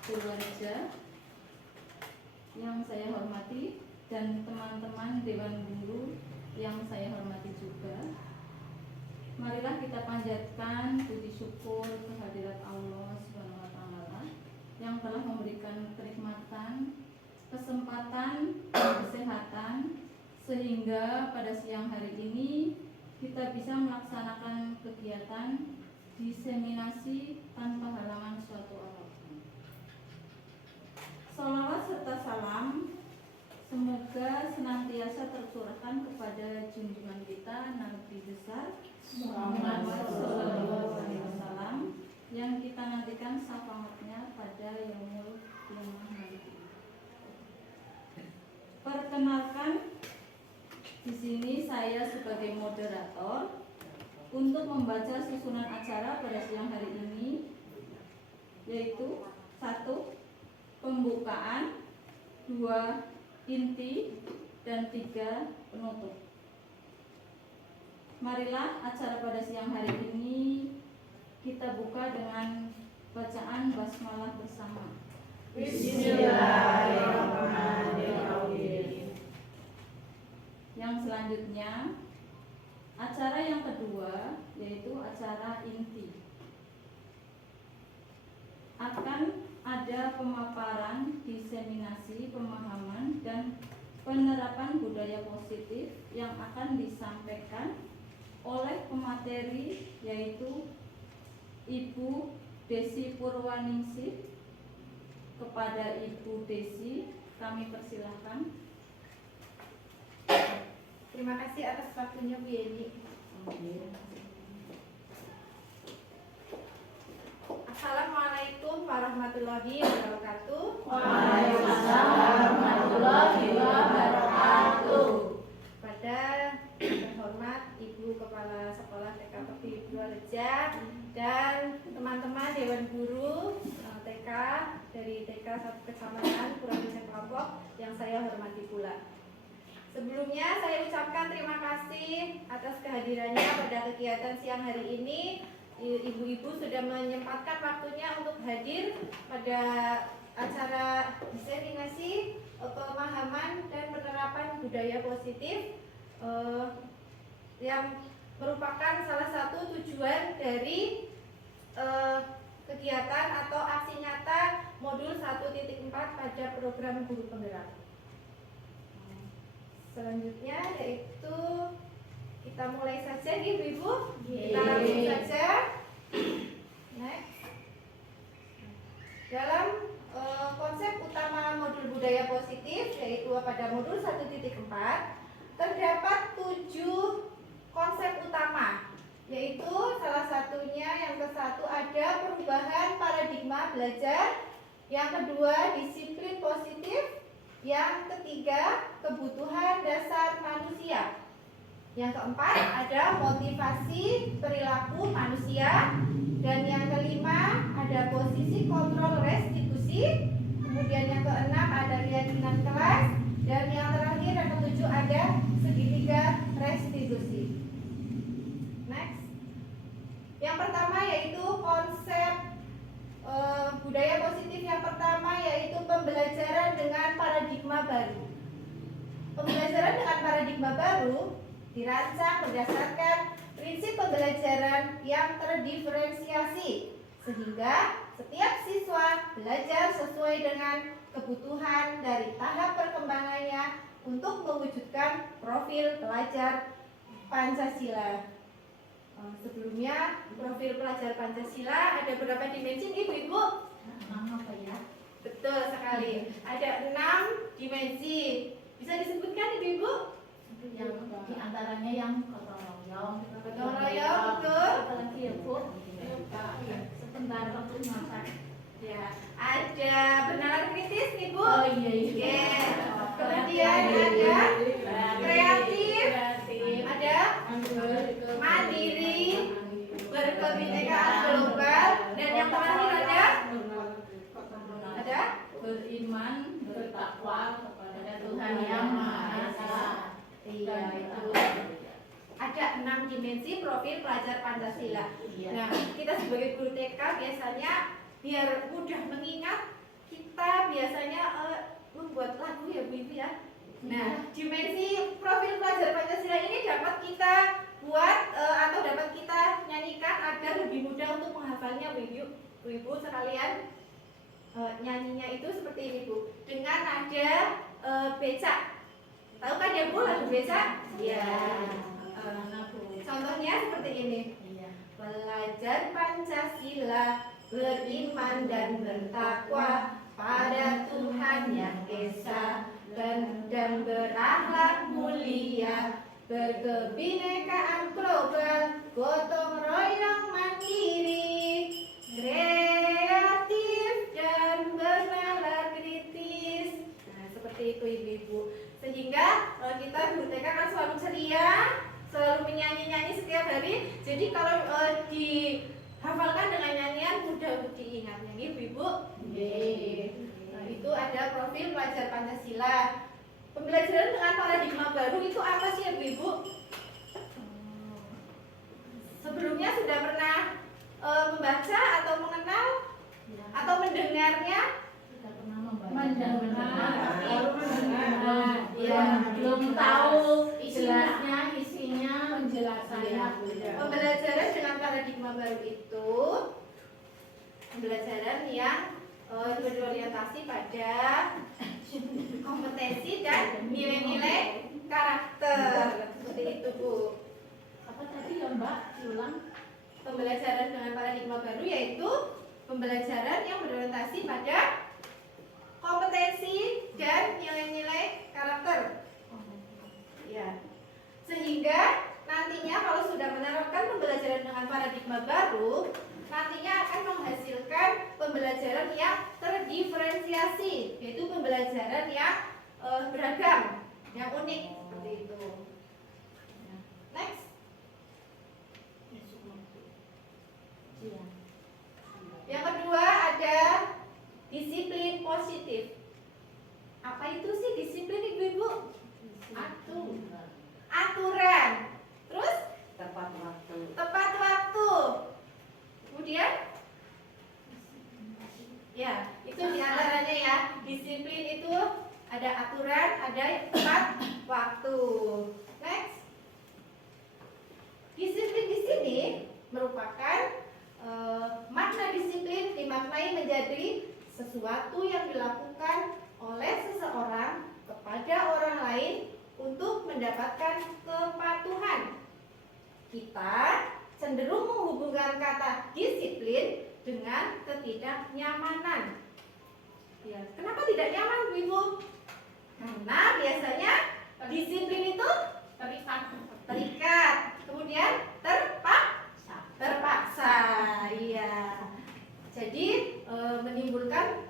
Purwareja yang saya hormati dan teman-teman Dewan Guru yang saya hormati juga. Marilah kita panjatkan puji syukur kehadirat Allah Subhanahu wa taala yang telah memberikan kenikmatan, kesempatan, dan kesehatan sehingga pada siang hari ini kita bisa melaksanakan kegiatan diseminasi tanpa halangan suatu apapun. Sholawat serta salam semoga senantiasa tercurahkan kepada junjungan kita Nabi besar Muhammad SAW yang kita nantikan syafaatnya pada yaumul qiyamah nanti. Perkenalkan, di sini saya sebagai moderator untuk membaca susunan acara pada siang hari ini, yaitu 1. Pembukaan, 2. Inti, dan 3. Penutup. Marilah acara pada siang hari ini kita buka dengan bacaan basmalah bersama. Bismillahirrahmanirrahim. Yang selanjutnya, acara yang kedua yaitu acara inti. Akan ada pemaparan diseminasi pemahaman dan penerapan budaya positif yang akan disampaikan oleh pemateri yaitu Ibu Desi Purwaningsih. Kepada Ibu Desi kami persilahkan. Terima kasih atas waktunya Bu Yeni. Assalamualaikum warahmatullahi wabarakatuh. Waalaikumsalam warahmatullahi wabarakatuh. Pada terhormat Ibu Kepala Sekolah TK Pertiwi Purwareja dan teman-teman Dewan Guru TK dari TK 1 Kecamatan Purwareja Kelompok yang saya hormati pula. Sebelumnya saya ucapkan terima kasih atas kehadirannya pada kegiatan siang hari ini. Ibu-ibu sudah menyempatkan waktunya untuk hadir pada acara diseminasi pemahaman dan penerapan budaya positif yang merupakan salah satu tujuan dari kegiatan atau aksi nyata modul 1.4 pada program guru penggerak. Selanjutnya yaitu kita mulai saja Ibu-ibu. Kita langsung saja. Next. Dalam konsep utama modul budaya positif yaitu pada modul 1.4 terdapat 7 konsep utama, yaitu salah satunya yang ke-1 ada perubahan paradigma belajar, yang kedua disiplin positif, yang ketiga kebutuhan dasar manusia, yang keempat ada motivasi perilaku manusia, dan yang kelima ada posisi kontrol restitusi, kemudian yang keenam ada keyakinan kelas, dan yang terakhir yang ketujuh ada segitiga restitusi. Next. Yang pertama yaitu konsep budaya positif yang pertama yaitu pembelajaran dengan paradigma baru. Pembelajaran dengan paradigma baru dirancang berdasarkan prinsip pembelajaran yang terdiferensiasi sehingga setiap siswa belajar sesuai dengan kebutuhan dari tahap perkembangannya untuk mewujudkan profil pelajar Pancasila. Sebelumnya profil pelajar Pancasila ada berapa dimensi Ibu-ibu? 6 apa ya? Betul sekali. Ada 6 dimensi. Bisa disebutkan Ibu-ibu? Yang diantaranya yang gotong royong. Gotong royong, betul. Apalagi ya Bu? Sebentar waktu masak. Ya, ada bernalar kritis Ibu. Oh iya iya. Yeah. Kemudian ada kreatif, ada mandiri, berkebinekaan global, dan yang terakhir ada beriman, bertakwa kepada Tuhan yang Maha Esa. Iya, itu ada 6 dimensi profil pelajar Pancasila. Iya. Nah, kita sebagai guru TK biasanya biar mudah mengingat biasanya membuat lagu ya Bu Ibu ya. Nah, dimensi profil pelajar Pancasila ini dapat kita buat atau dapat kita nyanyikan agar lebih mudah untuk menghafalnya Bu Ibu sekalian. Nyanyinya itu seperti ini Bu, dengan nada becak. Tahu kan ya Bu lagu becak? Iya. Contohnya seperti ini. Belajar Pancasila, beriman dan bertakwa pada Tuhan Yang Esa, dan berakhlak mulia, berkebinekaan global, gotong royong mandiri, kreatif dan bernalar kritis. Nah, seperti itu Ibu-ibu. Sehingga kita guru TK kan selalu ceria, selalu menyanyi-nyanyi setiap hari. Jadi kalau dihafalkan dengan nyanyian mudah untuk diingatnya, Ibu-ibu. Nah, itu ada profil pelajar Pancasila. Pembelajaran dengan paradigma baru itu apa sih ya Ibu? Sebelumnya sudah pernah membaca atau mengenal atau mendengarnya? Belum tahu jelasnya, isinya, penjelasannya. Pembelajaran dengan paradigma baru itu pembelajaran yang berorientasi pada kompetensi dan nilai-nilai karakter. Seperti itu Bu. Apa tadi ya Mbak? Diulang. Pembelajaran dengan paradigma baru yaitu pembelajaran yang berorientasi pada kompetensi dan nilai-nilai karakter. Ya. Sehingga nantinya kalau sudah menerapkan pembelajaran dengan paradigma baru, nantinya akan menghasilkan pembelajaran yang terdiferensiasi, yaitu pembelajaran yang beragam, yang unik seperti itu. Next. Yang kedua ada disiplin positif. Apa itu sih disiplin Ibu-ibu? Aturan. Terus? Tepat waktu. Kemudian? Ya, itu diantaranya ya. Disiplin itu ada aturan, ada tepat waktu. Next. Disiplin di sini merupakan makna disiplin dimaknai menjadi sesuatu yang dilakukan oleh seseorang kepada orang lain untuk mendapatkan kepatuhan. Kita cenderung menghubungkan kata disiplin dengan ketidaknyamanan. Ya, kenapa tidak nyaman, Ibu? Karena biasanya disiplin itu terikat, kemudian terpaksa. Iya. Jadi menimbulkan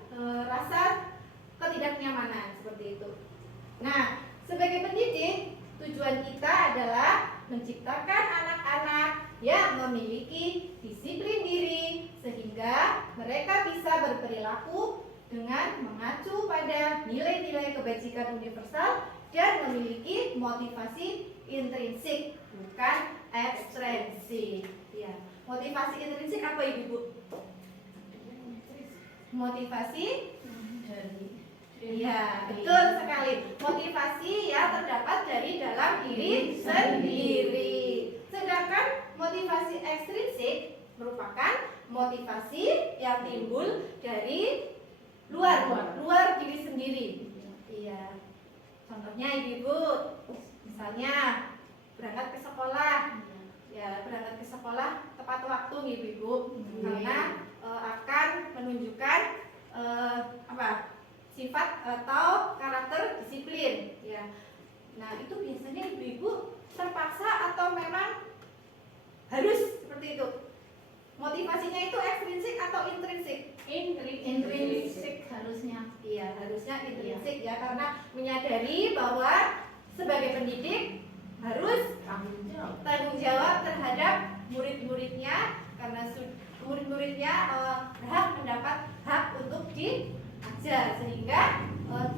rasa ketidaknyamanan seperti itu. Nah, sebagai pendidik, tujuan kita adalah menciptakan anak-anak yang memiliki disiplin diri sehingga mereka bisa berperilaku dengan mengacu pada nilai-nilai kebajikan universal dan memiliki motivasi intrinsik bukan ekstrinsik. Ya. Motivasi intrinsik apa Ibu? Motivasi iya, betul sekali. Motivasi yang terdapat dari dalam diri sendiri. Sedangkan motivasi ekstrinsik merupakan motivasi yang timbul dari luar diri sendiri. Iya. Contohnya Ibu, misalnya berangkat ke sekolah. Ya, berangkat ke sekolah tepat waktu Ibu, karena akan menunjukkan sifat atau karakter disiplin. Ya. Nah, itu biasanya ibu-ibu terpaksa atau memang harus seperti itu? Motivasinya itu ekstrinsik atau intrinsik? Intrinsik harusnya. Iya, harusnya intrinsik ya, karena menyadari bahwa sebagai pendidik harus tanggung jawab terhadap murid-muridnya, karena murid-muridnya berhak mendapat hak untuk diajar, sehingga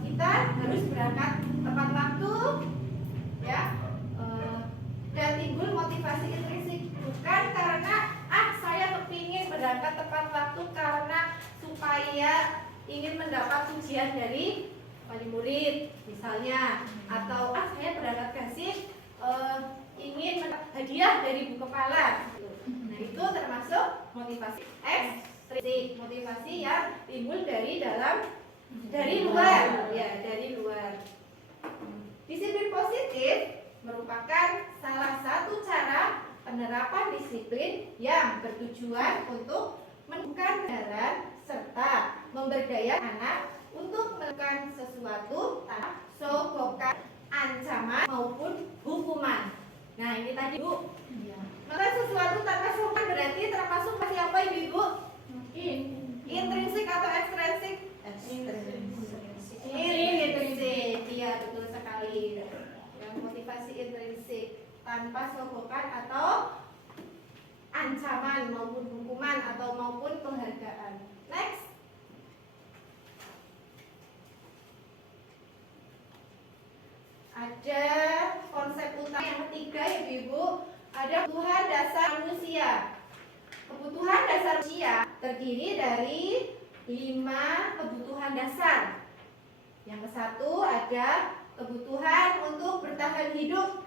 kita harus berangkat tepat waktu ya, dan timbul motivasi intrinsik, bukan karena saya kepingin berangkat tepat waktu karena supaya ingin mendapat pujian dari wali murid misalnya, atau saya berangkat kasih ingin mendapat hadiah dari ibu kepala. Nah, itu termasuk motivasi ekstrinsik, motivasi yang timbul dari luar, ya, dari luar. Disiplin positif merupakan salah satu cara penerapan disiplin yang bertujuan untuk menemukan kebenaran serta memberdayakan anak untuk melakukan sesuatu tanpa sogokan, ancaman maupun hukuman. Nah, ini tadi Bu. Melakukan sesuatu tanpa sogokan berarti termasuk masih apa Ibu? Intrinsik atau ekstrinsik? Intrinsik, iya betul sekali. Yang motivasi intrinsik tanpa sogokan atau ancaman maupun hukuman atau maupun penghargaan. Next. Ada konsep utama yang ketiga ya Ibu, ada kebutuhan dasar manusia. Kebutuhan dasar manusia terdiri dari 5 kebutuhan dasar. Yang ke-1 ada kebutuhan untuk bertahan hidup.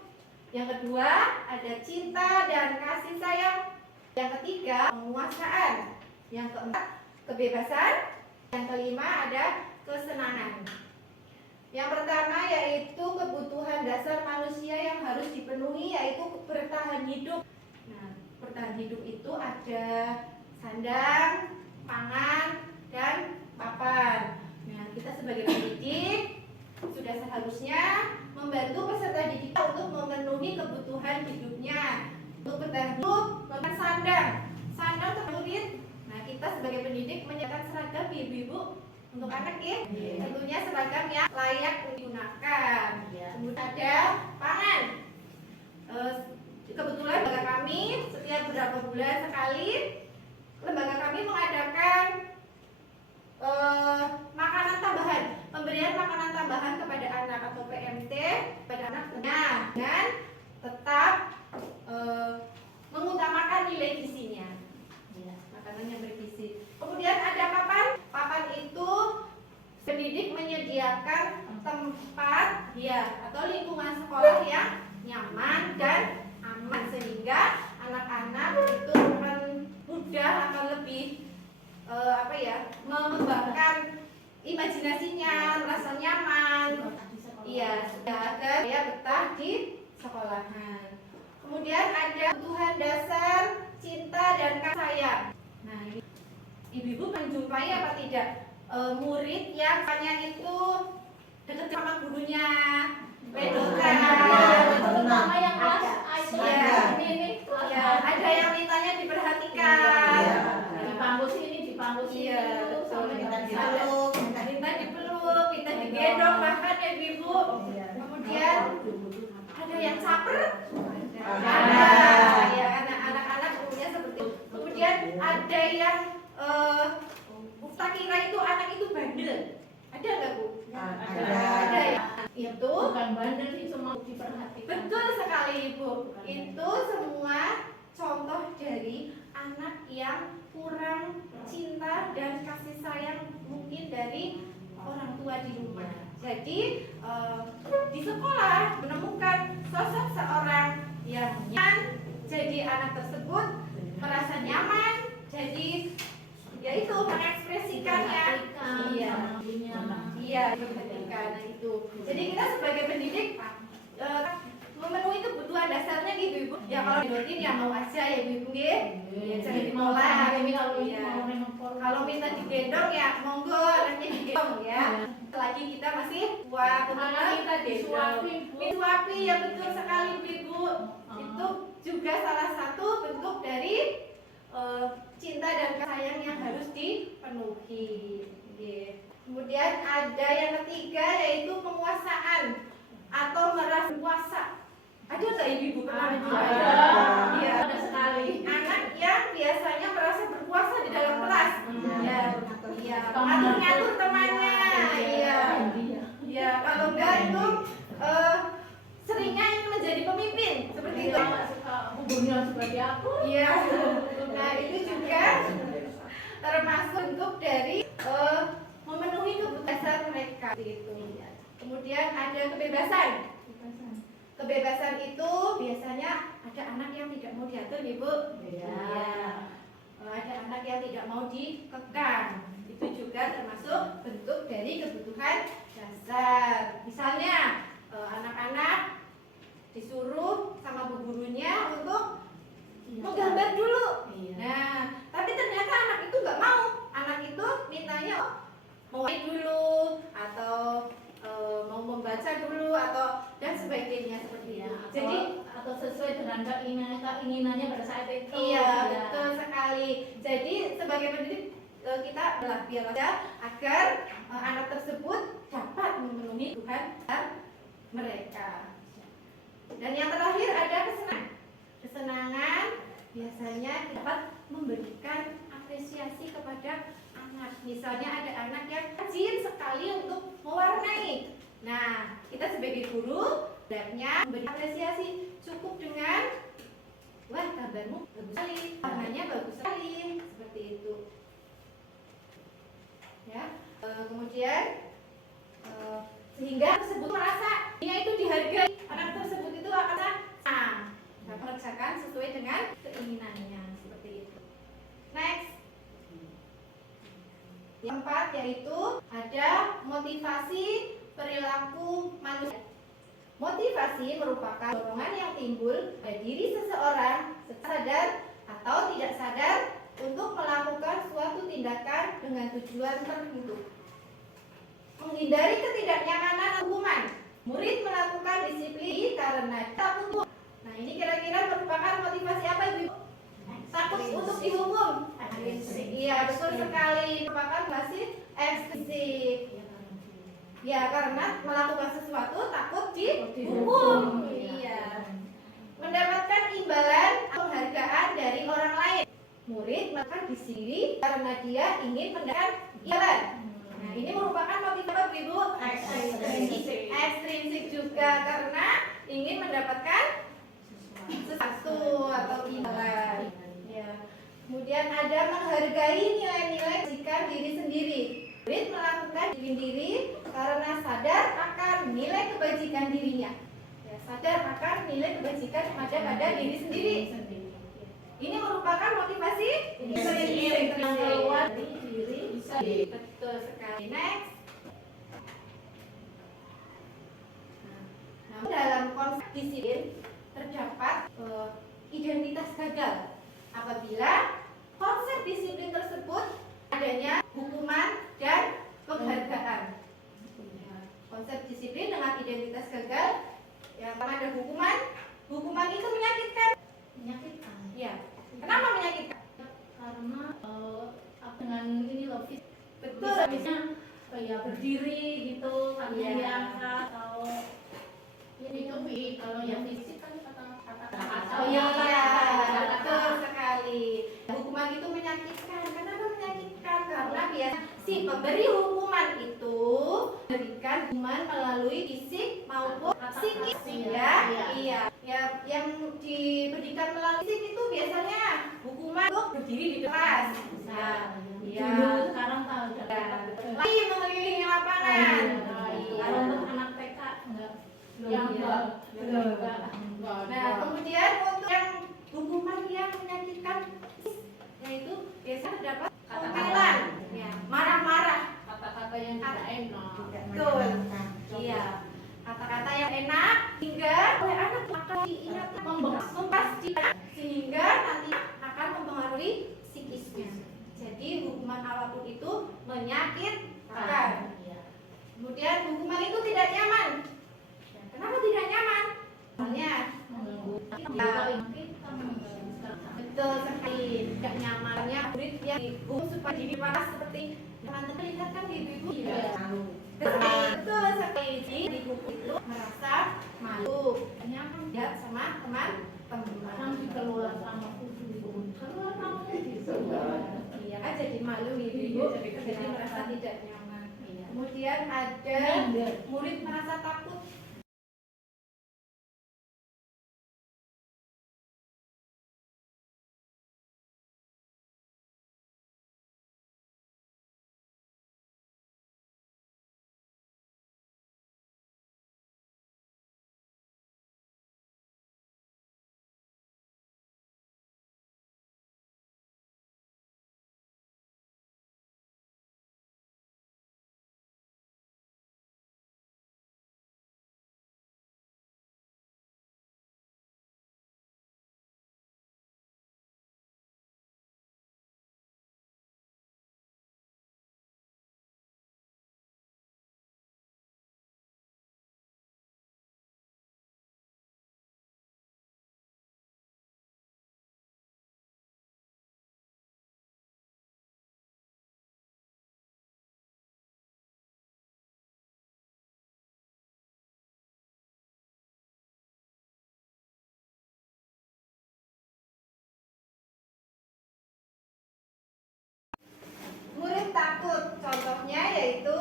Yang kedua ada cinta dan kasih sayang. Yang ketiga penguasaan. Yang keempat kebebasan. Yang kelima ada kesenangan. Yang pertama yaitu kebutuhan dasar manusia yang harus dipenuhi, yaitu bertahan hidup. Nah, bertahan hidup itu ada sandang, pangan, dan papan. Nah, kita sebagai pendidik sudah seharusnya membantu peserta didik untuk memenuhi kebutuhan hidupnya. Untuk bertahan hidup, memberikan sandang untuk murid. Nah, kita sebagai pendidik menyediakan seragam ibu-ibu untuk anak ya. Tentunya seragam yang layak digunakan. Kemudian ada pangan. Kebetulan lembaga kami setiap beberapa bulan sekali lembaga kami mengadakan makanan tambahan, pemberian makanan tambahan kepada anak atau PMT pada anak dengan tetap mengutamakan nilai gizinya, makanan yang bergizi. Kemudian ada papan. Papan itu pendidik menyediakan tempat atau lingkungan sekolah yang nyaman dan aman sehingga anak-anak itu akan mudah, akan lebih mengembangkan imajinasinya, merasa nyaman. Iya, agar dia betah di sekolahan. Kemudian ada kebutuhan dasar cinta dan kasih sayang. Nah, ini ibu-ibu menjumpai apa tidak murid yang hanya itu dekat sama gurunya, pedotan, Terutama yang kelas ini ada yang mintanya diperhatikan. di pangku sini, di pangku sini. Minta dipeluk, minta digendong bahkan ya ibu. Kemudian ada yang caper, ada ya anak-anak umumnya seperti itu. Kemudian ada yang tak kira itu anak itu bandel. Ada nggak Bu? Ada ya. Itu Bukan bandel sih, semua diperhatikan. betul sekali Ibu. Itu semua contoh dari anak yang kurang cinta dan kasih sayang mungkin dari orang tua di rumah. Jadi di sekolah menemukan sosok seorang yang nyaman, jadi anak tersebut merasa nyaman, jadi yaitu mengekspresikannya. Iya, diperhatikan. Nah, itu. Jadi kita sebagai pendidik memenuhi kebutuhan dasarnya gitu Ibu. Ya kalau didotin ya mau aja ya Ibu ya. Jangan ditolak. Kalau minta digendong ya monggo anaknya digendong ya. Selagi kita masih kuat, kita disuapi ya betul sekali Ibu. Itu juga salah satu bentuk dari cinta dan kasih sayang yang harus dipenuhi. Kemudian ada yang ketiga yaitu penguasaan atau merasa berkuasa. Ada nggak ibu pernah Ada. Iya, Ada sekali. anak yang biasanya merasa berkuasa di dalam kelas. Iya, ngatur temannya. Iya, kalau enggak itu seringnya ingin menjadi pemimpin seperti itu. Hubungnya seperti aku. Iya. Nah, itu juga termasuk bentuk dari Seperti itu. Kemudian ada kebebasan. Kebebasan itu biasanya ada anak yang tidak mau diatur, Ibu. Ya. Ada anak yang tidak mau dikekang. Itu juga termasuk bentuk dari kebutuhan dasar. Misalnya anak-anak disuruh sama bu gurunya untuk menggambar dulu. Nah, tapi ternyata anak itu nggak mau. Anak itu mintanya mau dulu atau mau membaca dulu atau dan sebagainya seperti itu. Jadi atau sesuai dengan keinginannya pada saat itu. iya, betul sekali. Jadi sebagai pendidik kita biar agar anak tersebut dapat memenuhi kebutuhan mereka. Dan yang terakhir ada kesenangan. Kesenangan biasanya dapat memberikan apresiasi kepada anak. Misalnya ada anak yang rajin sekali untuk mewarnai. Nah, kita sebagai guru hendaknya memberi apresiasi cukup dengan wah, gambarmu bagus sekali, warnanya bagus sekali, seperti itu. Ya, kemudian sehingga tersebut merasa dia itu dihargai, anak tersebut itu akan mengerjakan sesuai dengan keinginannya, seperti itu. Next. Yang keempat yaitu ada motivasi perilaku manusia. Motivasi merupakan dorongan yang timbul pada diri seseorang secara sadar atau tidak sadar untuk melakukan suatu tindakan dengan tujuan tertentu. Menghindari ketidaknyamanan atau hukuman. Murid melakukan disiplin karena takut. Nah, ini kira-kira merupakan motivasi apa, Ibu? Takut untuk dihukum. Iya, betul sekali. Merupakan motivasi ekstrinsik. Ya, karena melakukan sesuatu takut dihukum. Iya. Mendapatkan imbalan atau penghargaan dari orang lain. Murid melakukan disiplin karena dia ingin mendapatkan imbalan. Nah, ini merupakan motivasi, Ibu, ekstrinsik juga karena ingin mendapatkan sesuatu atau imbalan. Ya. Kemudian ada menghargai nilai-nilai kebajikan diri sendiri. Murid melakukan diri karena sadar akan nilai kebajikan dirinya. Ya, sadar akan nilai kebajikan pada diri sendiri. Ini merupakan motivasi yang keluar dari diri sendiri. Betul sekali. Next. Nah, dalam konsep disiplin terdapat identitas gagal apabila konsep disiplin tersebut adanya hukuman dan penghargaan. Konsep disiplin dengan identitas gagal yang pertama ada hukuman. Hukuman itu menyakitkan. Ya. Kenapa menyakitkan? Karena dengan ini loh Betul. bisa ya berdiri gitu kakinya diangkat atau itu kalau yang fisik kan kata-kata betul sekali. Hukuman itu menyakitkan. Kenapa menyakitkan? Karena biasa si pemberi hukuman itu memberikan hukuman melalui fisik maupun psikis. Iya. Ya, yang diberikan melalui fisik itu biasanya hukuman untuk berdiri di kelas. Dulu sekarang tahu lagi mengelilingi lapangan. Kalau untuk anak TK enggak Nah, kemudian untuk yang hukuman yang menyakitkan yaitu biasanya terdapat pengumpulan, ya, marah-marah, kata-kata yang tidak enak. betul. Iya, kata-kata yang enak hingga oleh anak akan diingat membekas dia sehingga nanti akan mempengaruhi psikisnya. Jadi hukuman apapun itu menyakitkan. Kemudian hukuman itu tidak nyaman. Kenapa tidak nyaman? Soalnya betul sekali, tidak nyamannya murid yang dihukum supaya dipanas seperti teman-teman lihat kan di ibu. Betul sekali, dihukum itu merasa malu, nyaman ya sama teman-teman. Keluar sama kudu keluar kamu gitu. Iya kan jadi malu ibu, jadi merasa tidak nyaman. Kemudian ada murid merasa takut. contohnya yaitu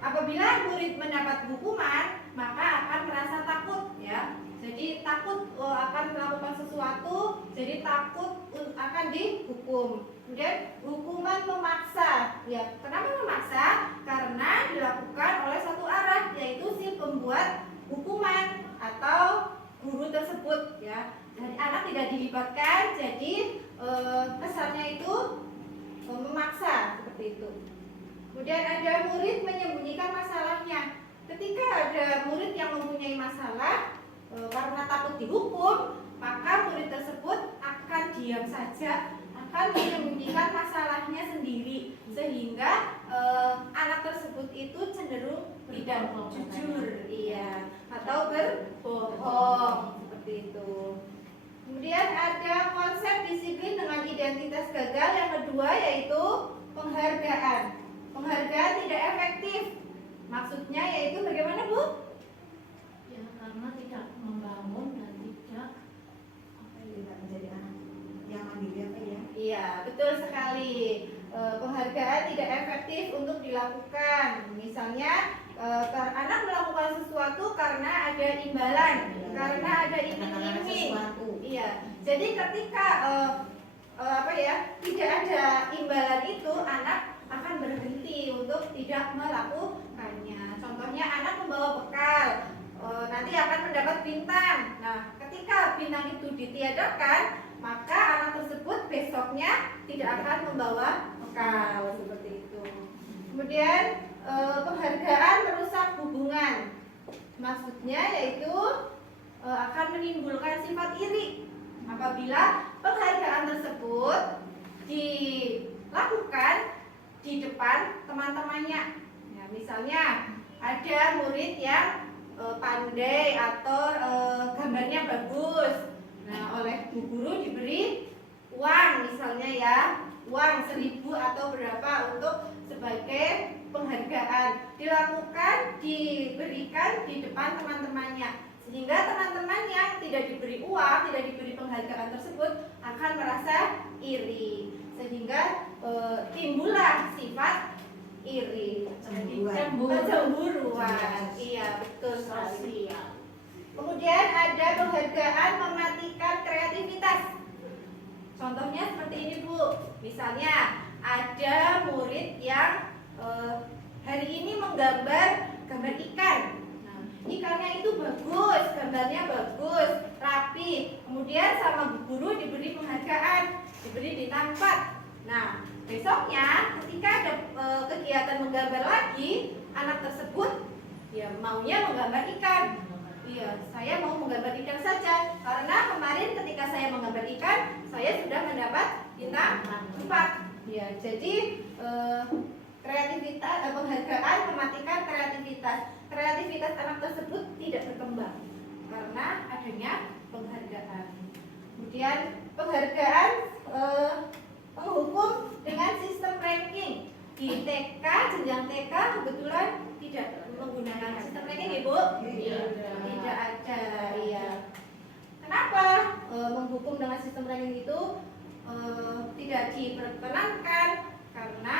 apabila murid mendapat hukuman maka akan merasa takut ya. Jadi takut akan melakukan sesuatu, jadi takut akan dihukum. Kemudian hukuman memaksa. Ya, kenapa memaksa? Karena dilakukan oleh satu arah, yaitu si pembuat hukuman atau guru tersebut ya. Jadi anak tidak dilibatkan, jadi kesannya itu memaksa seperti itu. Kemudian ada murid menyembunyikan masalahnya. Ketika ada murid yang mempunyai masalah karena takut dihukum, maka murid tersebut akan diam saja, akan menyembunyikan masalahnya sendiri, sehingga anak tersebut itu cenderung tidak jujur, iya, atau berbohong seperti itu. Kemudian ada konsep disiplin dengan identitas gagal yang kedua yaitu penghargaan. Penghargaan tidak efektif. Maksudnya yaitu bagaimana, Bu? Ya, karena tidak membangun dan tidak menjadi anak yang mandiri apa ya? Iya, betul sekali. Penghargaan tidak efektif untuk dilakukan. Misalnya anak melakukan sesuatu karena ada imbalan, karena ada iming-iming. Iya. Jadi ketika tidak ada imbalan itu, anak akan berhenti untuk tidak melakukannya. Contohnya anak membawa bekal, nanti akan mendapat bintang. Nah, ketika bintang itu ditiadakan, maka anak tersebut besoknya tidak akan membawa bekal seperti itu. Kemudian penghargaan merusak hubungan. Maksudnya yaitu akan menimbulkan sifat iri apabila penghargaan tersebut dilakukan di depan teman-temannya. Ya, misalnya ada murid yang pandai atau gambarnya bagus. Nah, oleh bu guru diberi uang misalnya ya, uang 1.000 atau berapa untuk sebagai penghargaan. Diberikan di depan teman-temannya. Sehingga teman-teman yang tidak diberi uang, tidak diberi penghargaan tersebut akan merasa iri. Sehingga timbullah sifat iri, kecemburuan. Iya, betul sekali. Kemudian ada penghargaan mematikan kreativitas. Contohnya seperti ini, Bu. Misalnya ada murid yang hari ini menggambar ikan. Nah, ikannya itu bagus, gambarnya bagus, rapi. Kemudian sama bu guru diberi penghargaan, diberi bintang 4. Nah, besoknya ketika ada kegiatan menggambar lagi, anak tersebut ya maunya menggambar ikan. Iya, saya mau menggambar ikan saja karena kemarin ketika saya menggambar ikan, saya sudah mendapat bintang 4. Ya, jadi kreativitas, penghargaan mematikan kreativitas. Kreativitas anak tersebut tidak berkembang karena adanya penghargaan. Kemudian penghargaan menghukum dengan sistem ranking. Di TK, jenjang TK kebetulan tidak menggunakan sistem ranking, Ibu? Tidak ada, iya. Kenapa menghukum dengan sistem ranking itu tidak diperkenankan? Karena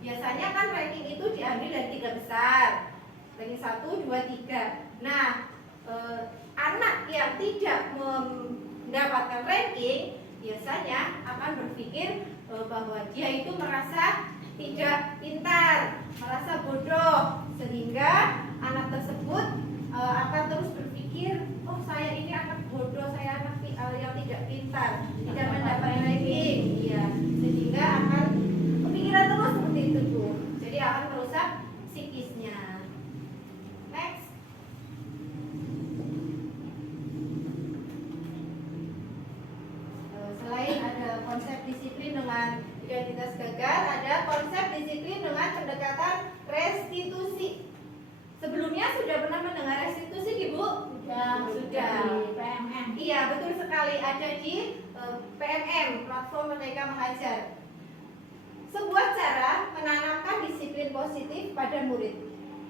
biasanya kan ranking itu diambil dari 3 besar, ranking 1, 2, 3. Nah, anak yang tidak mendapatkan ranking biasanya akan berpikir bahwa dia itu merasa tidak pintar, merasa bodoh, sehingga anak tersebut akan terus berpikir, oh saya ini anak bodoh, saya anak yang tidak pintar, tidak mendapat ranking, iya, sehingga akan kepikiran terus seperti itu, Bu. Jadi akan merusak psikisnya. Next. Selain ada konsep disiplin dengan identitas gagal, ada konsep disiplin dengan pendekatan restitusi. Sebelumnya sudah pernah mendengar restitusi, Ibu? Sudah. PMM. Iya, betul sekali. Ada di PMM, Platform Merdeka Mengajar. Sebuah cara menanamkan disiplin positif pada murid.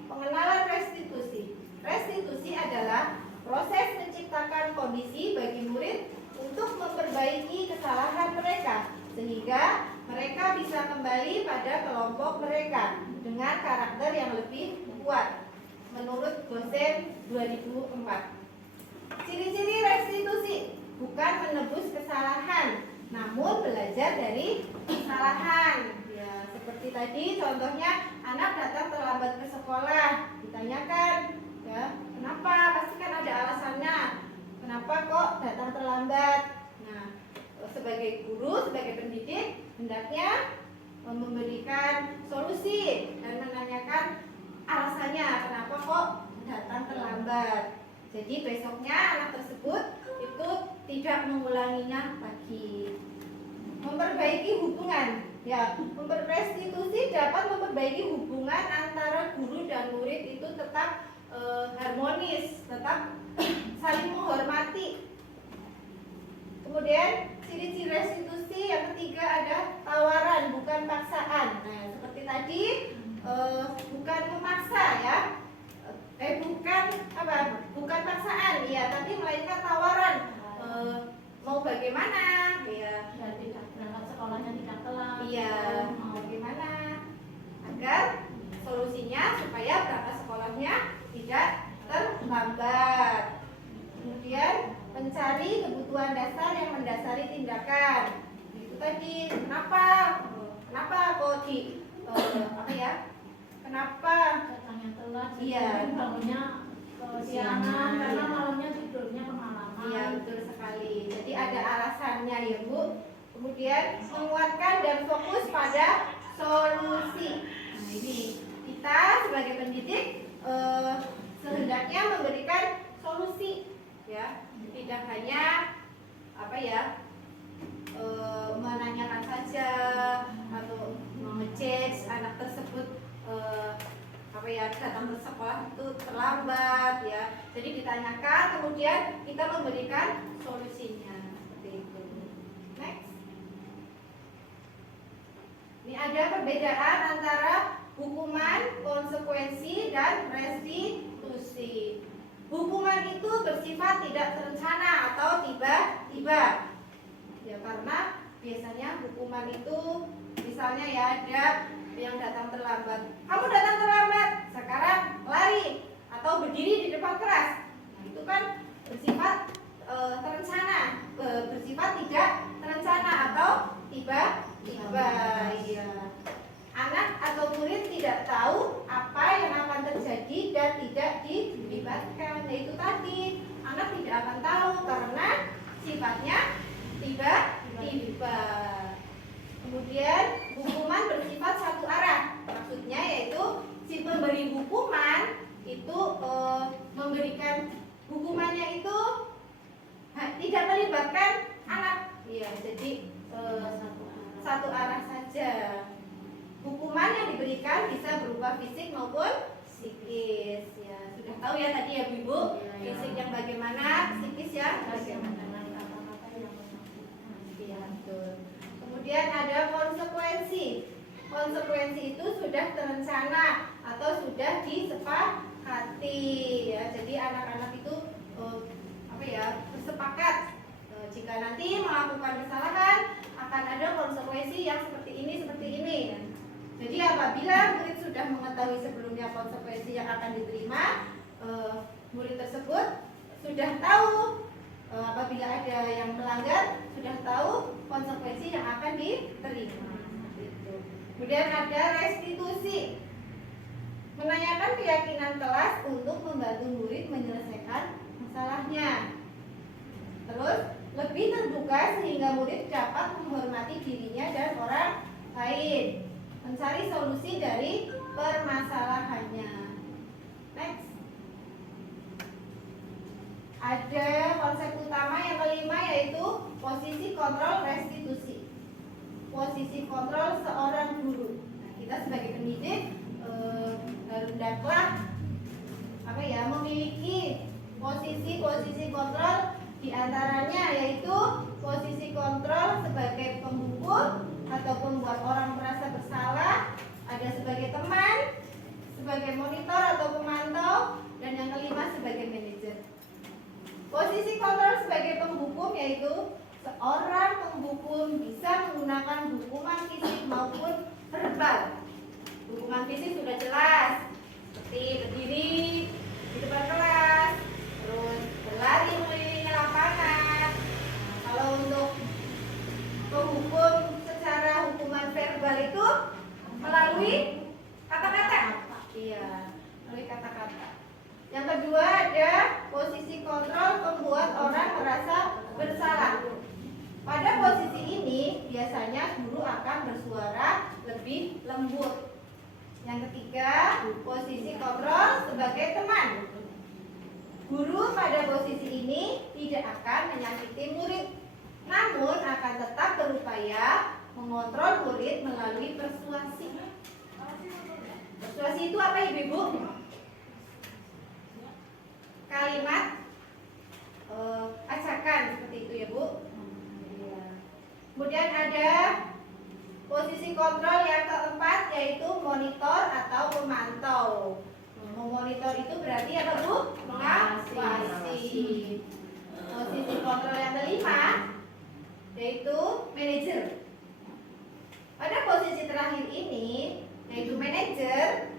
Pengenalan restitusi. Restitusi adalah proses menciptakan kondisi bagi murid untuk memperbaiki kesalahan mereka, sehingga mereka bisa kembali pada kelompok mereka dengan karakter yang lebih kuat menurut dosen 2004. Ciri-ciri restitusi bukan menebus kesalahan, namun belajar dari kesalahan. Ya, seperti tadi contohnya anak datang terlambat ke sekolah, ditanyakan, ya, kenapa? Pasti kan ada alasannya. Kenapa kok datang terlambat? Nah, sebagai guru, sebagai pendidik, hendaknya memberikan solusi dan menanyakan alasannya kenapa kok datang terlambat. Jadi besoknya anak tersebut itu tidak mengulanginya lagi. Memperbaiki hubungan, ya, restitusi dapat memperbaiki hubungan antara guru dan murid itu tetap harmonis, tetap saling menghormati. Kemudian ciri-ciri restitusi yang ketiga ada tawaran bukan paksaan. Nah, seperti tadi bukan memaksa, ya, bukan paksaan, ya, tapi melainkan tawaran. Mau bagaimana, ya, tidak berangkat sekolahnya tidak telat. iya, mau bagaimana agar solusinya supaya berangkat sekolahnya tidak terlambat. Kemudian mencari kebutuhan dasar yang mendasari tindakan. Itu tadi kenapa kok kenapa Datangnya telat, Iya. bangunnya kesiangan karena malamnya tidurnya kemalaman. Iya, betul sekali. Jadi ada alasannya, ya, Bu. Kemudian menguatkan dan fokus pada solusi. Nah, ini kita sebagai pendidik sehendaknya memberikan solusi, ya, tidak hanya menanyakan saja atau mengecek anak tersebut datang ke sekolah itu terlambat, ya. Jadi ditanyakan, kemudian kita memberikan solusinya seperti itu. Next. Ini ada perbedaan antara hukuman, konsekuensi, dan restitusi. Hukuman itu bersifat tidak terencana atau tiba-tiba. Ya, karena biasanya hukuman itu misalnya, ya, ada yang datang terlambat. Kamu datang terlambat, sekarang lari atau berdiri di depan kelas. Nah, itu kan bersifat terencana, bersifat tidak terencana atau tiba-tiba. Ya. Anak atau murid tidak tahu apa yang akan terjadi dan tidak dilibatkan. Yaitu tadi, anak tidak akan tahu karena sifatnya tiba-tiba. Kemudian hukuman bersifat satu arah. Maksudnya yaitu si pemberi hukuman itu memberikan hukumannya itu tidak melibatkan anak. Ya, jadi satu arah saja. Hukuman yang diberikan bisa berupa fisik maupun psikis. Ya, sudah tahu ya tadi, ya, Bu. Ya. Fisik yang bagaimana, psikis ya bagaimana. Iya, betul. Kemudian ada konsekuensi. Konsekuensi itu sudah terencana atau sudah disepakati, ya. Jadi anak-anak itu bersepakat jika nanti melakukan kesalahan akan ada konsekuensi yang seperti ini. Ya. Jadi apabila murid sudah mengetahui sebelumnya konsekuensi yang akan diterima, murid tersebut sudah tahu apabila ada yang melanggar, sudah tahu konsekuensi yang akan diterima. Gitu. Kemudian ada restitusi, menanyakan keyakinan kelas untuk membantu murid menyelesaikan masalahnya. Terus lebih terbuka sehingga murid dapat menghormati dirinya dan orang lain, mencari solusi dari permasalahannya. Next. Ada konsep utama yang kelima, yaitu posisi kontrol restitusi. Posisi kontrol seorang guru. Nah, kita sebagai pendidik hendaklah memiliki posisi-posisi kontrol, diantaranya yaitu posisi kontrol sebagai penghukum atau pembuat orang merasa bersalah, ada sebagai teman, sebagai monitor atau pemantau, dan yang kelima sebagai manajer. Posisi kontrol sebagai penghukum yaitu seorang penghukum bisa menggunakan hukuman fisik maupun verbal. Hukuman fisik sudah jelas, seperti berdiri di depan kelas, terus berlari mengelilingi lapangan. Nah, kalau untuk penghukum secara hukuman verbal itu melalui kata-kata. Iya, melalui kata-kata. Yang kedua ada posisi kontrol membuat orang merasa bersalah. Pada posisi ini biasanya guru akan bersuara lebih lembut. Yang ketiga, posisi kontrol sebagai teman. Guru pada posisi ini tidak akan menyakiti murid, namun akan tetap berupaya mengontrol murid melalui persuasi. Persuasi itu apa ibu-ibu? Kalimat ajakan seperti itu ya Bu. Kemudian ada posisi kontrol yang keempat, yaitu monitor atau pemantau. Memonitor itu berarti apa Bu? Mengawasi. Posisi kontrol yang kelima yaitu manajer. Pada posisi terakhir ini yaitu manajer,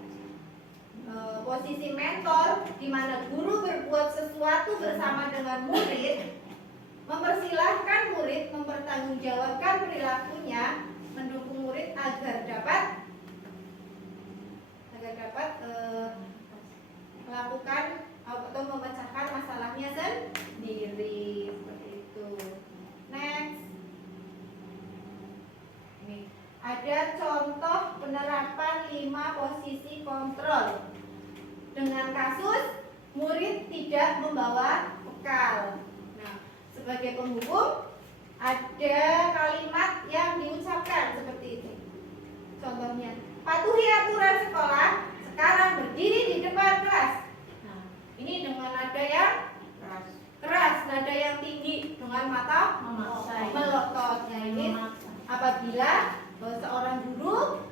posisi mentor di mana guru berbuat sesuatu bersama dengan murid, mempersilahkan murid mempertanggungjawabkan perilakunya, mendukung murid agar dapat melakukan atau memecahkan masalahnya sendiri, seperti itu. Next, ini ada contoh penerapan 5 posisi kontrol. Dengan kasus murid tidak membawa bekal. Nah, sebagai penghukum ada kalimat yang diucapkan seperti ini. Contohnya, patuhi aturan sekolah, sekarang berdiri di depan kelas. Nah, ini dengan nada yang keras, nada yang tinggi, dengan mata melotot. Nah, ini apabila seorang guru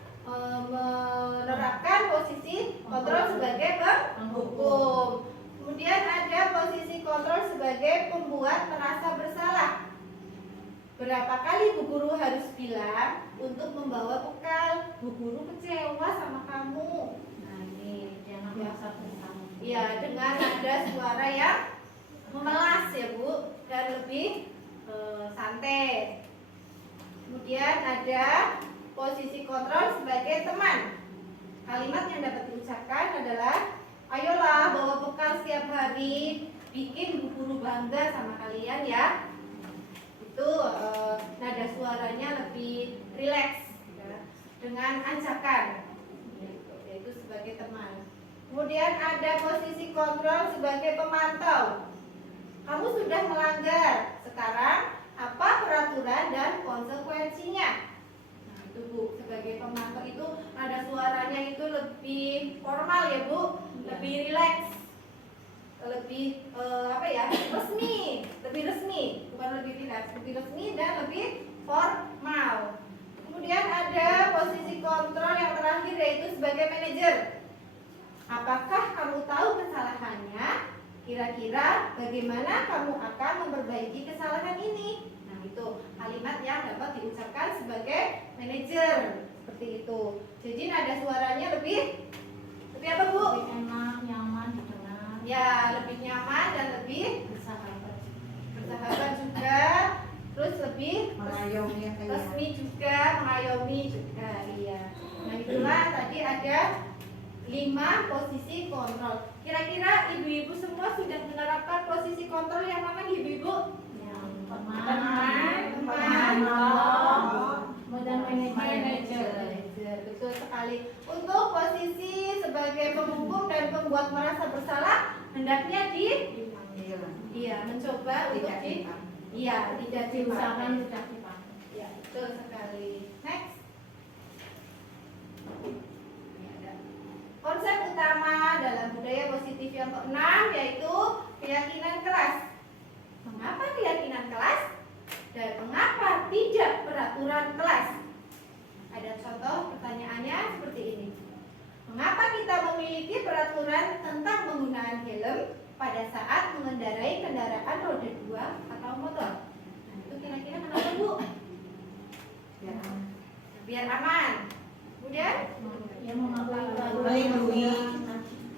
menerapkan posisi kontrol sebagai penghukum. Kemudian ada posisi kontrol sebagai pembuat merasa bersalah. Berapa kali Bu Guru harus bilang untuk membawa bekal? Bu Guru kecewa sama kamu. Nah ini jangan merasa bersalah. Iya, dengan ada suara yang memelas ya Bu, dan lebih santai. Kemudian ada posisi kontrol sebagai teman. Kalimat yang dapat diucapkan adalah, ayolah bawa bekal setiap hari, bikin Bu Guru bangga sama kalian ya. Itu nada suaranya lebih rileks ya, dengan ajakan, yaitu sebagai teman. Kemudian ada posisi kontrol sebagai pemantau. Kamu sudah melanggar, sekarang apa peraturan dan konsekuensinya? Itu Bu, sebagai pemantau itu nada suaranya itu lebih formal ya Bu, lebih rileks, lebih resmi, bukan lebih rileks, lebih resmi dan lebih formal. Kemudian ada posisi kontrol yang terakhir yaitu sebagai manajer. Apakah kamu tahu kesalahannya? Kira-kira bagaimana kamu akan memperbaiki kesalahan ini? Itu kalimat yang dapat diucapkan sebagai manajer, seperti itu. Jadi nada suaranya lebih apa Bu? Lebih enak, nyaman didengar. Ya, lebih nyaman dan lebih bersahabat juga. Terus lebih mengayomi resmi juga, mengayomi juga. Iya. Nah itulah tadi ada 5 posisi kontrol. Kira-kira ibu-ibu semua sudah menerapkan posisi kontrol yang mana ibu-ibu? Teman, dan manajer. Betul sekali. Untuk posisi sebagai penghukum dan pembuat merasa bersalah, hendaknya mencoba untuk tidak Diusahakan dipakai. sudah dipakai. Ya, betul sekali. Next. Konsep utama dalam budaya positif yang keenam yaitu keyakinan kelas. Mengapa keyakinan kelas dan mengapa tidak peraturan kelas? Ada contoh pertanyaannya seperti ini. Mengapa kita memiliki peraturan tentang penggunaan helm pada saat mengendarai kendaraan roda 2 atau motor? Nah, itu kira-kira kenapa Bu? Ya. Biar aman. Kemudian Ya mematuhi peraturan.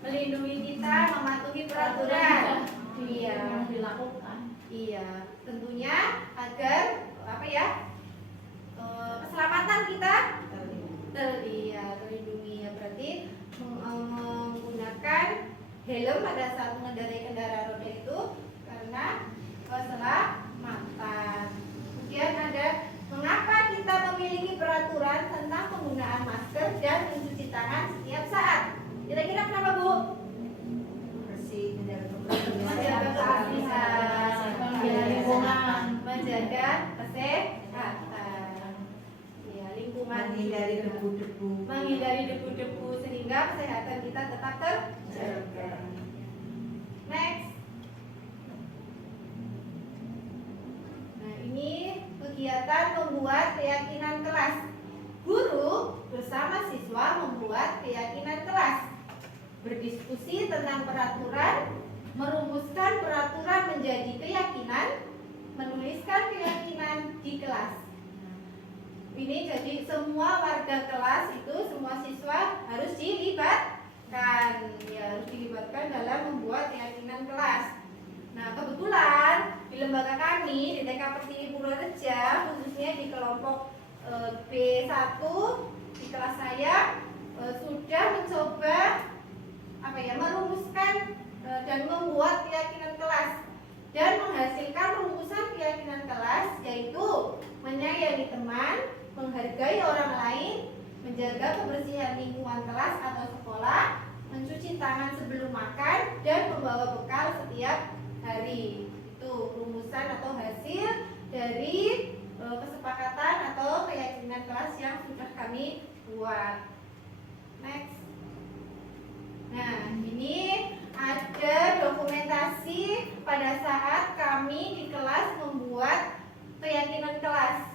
melindungi kita, mematuhi peraturan. Iya. Yang dilakukan. Iya, tentunya agar apa ya? Keselamatan kita terlindungi ya, berarti menggunakan helm pada saat mengendarai kendaraan roda itu karena keselamatan. Kemudian ada mengapa kita memiliki peraturan tentang penggunaan masker dan mencuci tangan setiap saat. Kira-kira kenapa Bu? Bersih, menjaga Menjaga kebersihan, menjaga lingkungan. menjaga kesehatan. Ya, lingkungan menghindari debu-debu. menghindari debu-debu sehingga kesehatan kita tetap terjaga. Next. Nah, ini kegiatan membuat keyakinan kelas. Guru bersama siswa membuat keyakinan kelas. Berdiskusi tentang peraturan, merumuskan peraturan menjadi keyakinan, menuliskan keyakinan di kelas. Ini jadi semua warga kelas itu, semua siswa harus dilibatkan, ya harus dilibatkan dalam membuat keyakinan kelas. Nah, kebetulan di lembaga kami di TK Pertiwi Purworejo, khususnya di kelompok B1 di kelas saya sudah mencoba merumuskan dan membuat keyakinan kelas dan menghasilkan rumusan keyakinan kelas, yaitu menyayangi teman, menghargai orang lain, menjaga kebersihan lingkungan kelas atau sekolah, mencuci tangan sebelum makan, dan membawa bekal setiap hari. Itu rumusan atau hasil dari kesepakatan atau keyakinan kelas yang sudah kami buat. Next. Nah, ini ada dokumentasi pada saat kami di kelas membuat keyakinan kelas.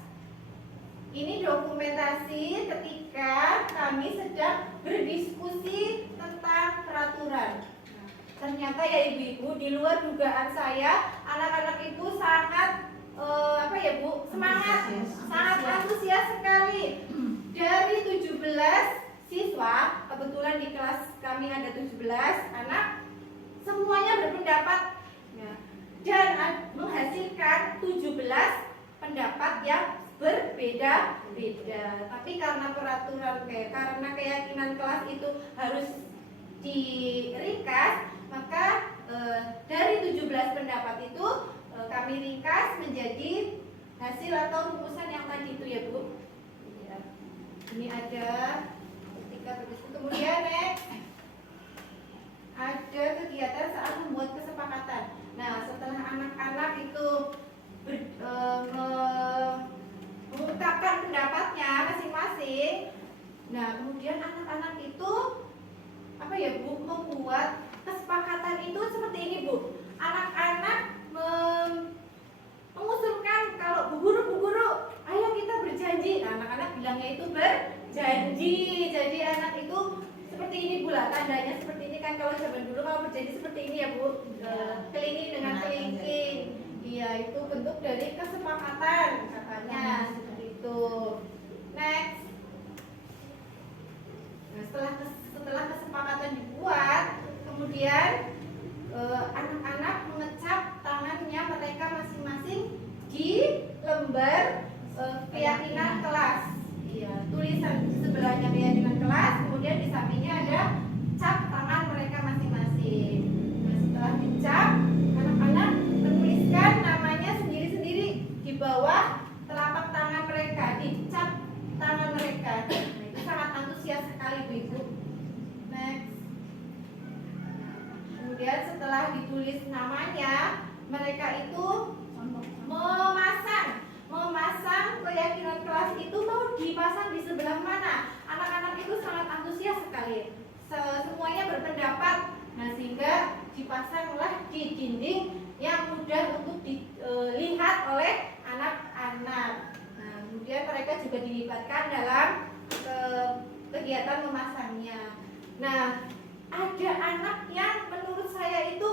Ini dokumentasi ketika kami sedang berdiskusi tentang peraturan. Nah, ternyata ya ibu-ibu, di luar dugaan saya, anak-anak itu sangat semangat, sangat antusias sekali. Dari 17 siswa, kebetulan di kelas kami ada 17 anak, semuanya berpendapat dan menghasilkan 17 pendapat yang berbeda-beda. Tapi karena peraturan karena keyakinan kelas itu harus diringkas, maka dari 17 pendapat itu kami ringkas menjadi hasil atau rumusan yang tadi itu ya Bu. Ya. Ini ada kemudian ada kegiatan saat membuat kesepakatan. Nah, setelah anak-anak itu mengungkapkan pendapatnya masing-masing, nah kemudian anak-anak itu membuat kesepakatan itu seperti ini Bu. Anak-anak mengusulkan kalau bu guru, ayo kita berjanji. Nah, anak-anak bilangnya itu berjanji. Jadi anak itu seperti ini Bu lah, tandanya seperti ini kan, kalau zaman dulu kalau berjanji seperti ini ya Bu, kelingking dengan kelingking. Iya, itu bentuk dari kesepakatan katanya seperti itu. Next. Nah, setelah kesepakatan dibuat, kemudian anak-anak mengecap tangannya mereka masing-masing di lembar keyakinan kelas. Iya, tulisan sebelahnya keyakinan kelas, kemudian di sampingnya ada cap tangan mereka masing-masing. Nah, setelah dicap, anak-anak menuliskan namanya sendiri-sendiri di bawah telapak tangan mereka, dicap tangan mereka. Nah, itu sangat antusias sekali Bu Ibu. Next. Kemudian setelah ditulis namanya, mereka itu memasang keyakinan kelas itu mau dipasang di sebelah mana. Anak-anak itu sangat antusias sekali. Semuanya berpendapat. Nah, sehingga dipasanglah di dinding yang mudah untuk dilihat oleh anak-anak. Nah, kemudian mereka juga dilibatkan dalam kegiatan memasangnya. Nah, ada anak yang menurut saya itu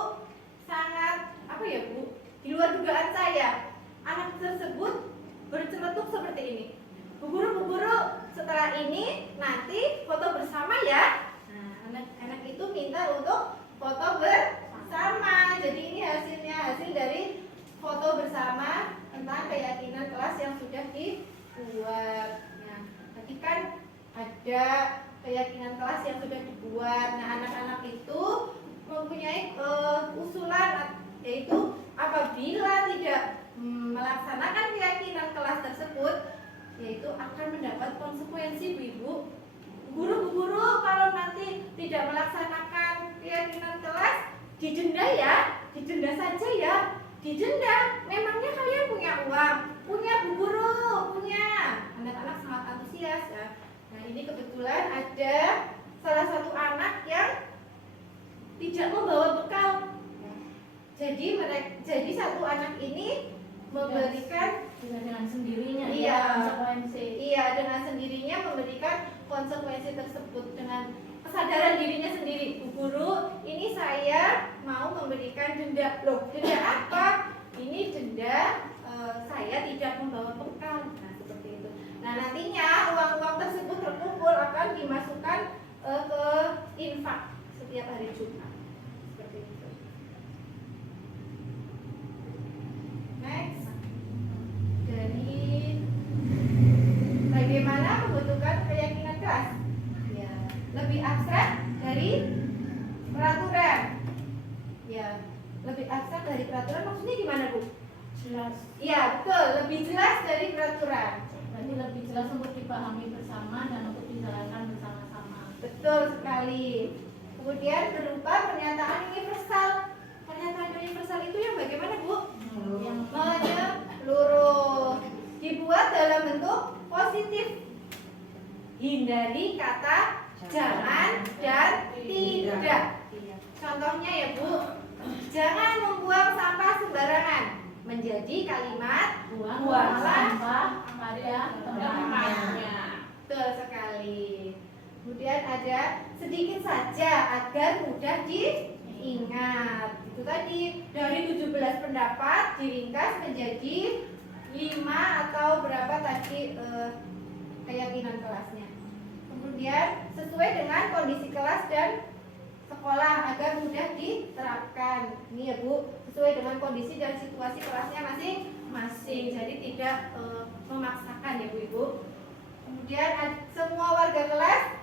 sangat Bu, di luar dugaan saya. Anak tersebut membuat. Nah, anak-anak itu mempunyai usulan, yaitu apabila tidak melaksanakan keyakinan kelas tersebut, yaitu akan mendapat konsekuensi, Ibu. Guru-guru kalau nanti tidak melaksanakan keyakinan kelas, didenda ya, didenda saja ya, didenda. Memangnya kalian punya uang, punya Bu Guru, punya. Anak-anak sangat antusias ya. Nah, ini kebetulan ada salah satu anak yang tidak membawa bekal. Jadi satu anak ini memberikan dengan sendirinya iya, konsekuensi. Iya, dengan sendirinya memberikan konsekuensi tersebut dengan kesadaran dirinya sendiri. Bu Guru, ini saya mau memberikan denda. Loh, denda apa? Ini denda saya tidak membawa bekal. Nah, seperti itu. Nah, nantinya uang-uang tersebut terkumpul akan dimasukkan ke infak setiap hari Jumat. Seperti itu. Next. Dari bagaimana membutuhkan keyakinan kelas? Ya, lebih abstrak dari peraturan. Ya, lebih abstrak dari peraturan maksudnya gimana, Bu? Jelas. Iya, betul, lebih jelas dari peraturan. Berarti lebih jelas untuk dipahami bersama dan untuk dijalankan bersama-sama. Betul sekali. Kemudian berupa pernyataan universal. Pernyataan universal itu yang bagaimana, Bu? Yang Menyeluruh. Dibuat dalam bentuk positif. Hindari kata jangan dan tidak. Contohnya ya, Bu, jangan membuang sampah sembarangan. Menjadi kalimat buanglah sampah pada tempatnya. Betul sekali. Kemudian ada sedikit saja agar mudah diingat. Itu tadi dari 17 pendapat diringkas menjadi 5 atau berapa tadi keyakinan kelasnya. Kemudian sesuai dengan kondisi kelas dan sekolah agar mudah diterapkan. Ini ya, Bu, sesuai dengan kondisi dan situasi kelasnya masing-masing. Jadi tidak memaksakan ya, Bu Ibu. Kemudian semua warga kelas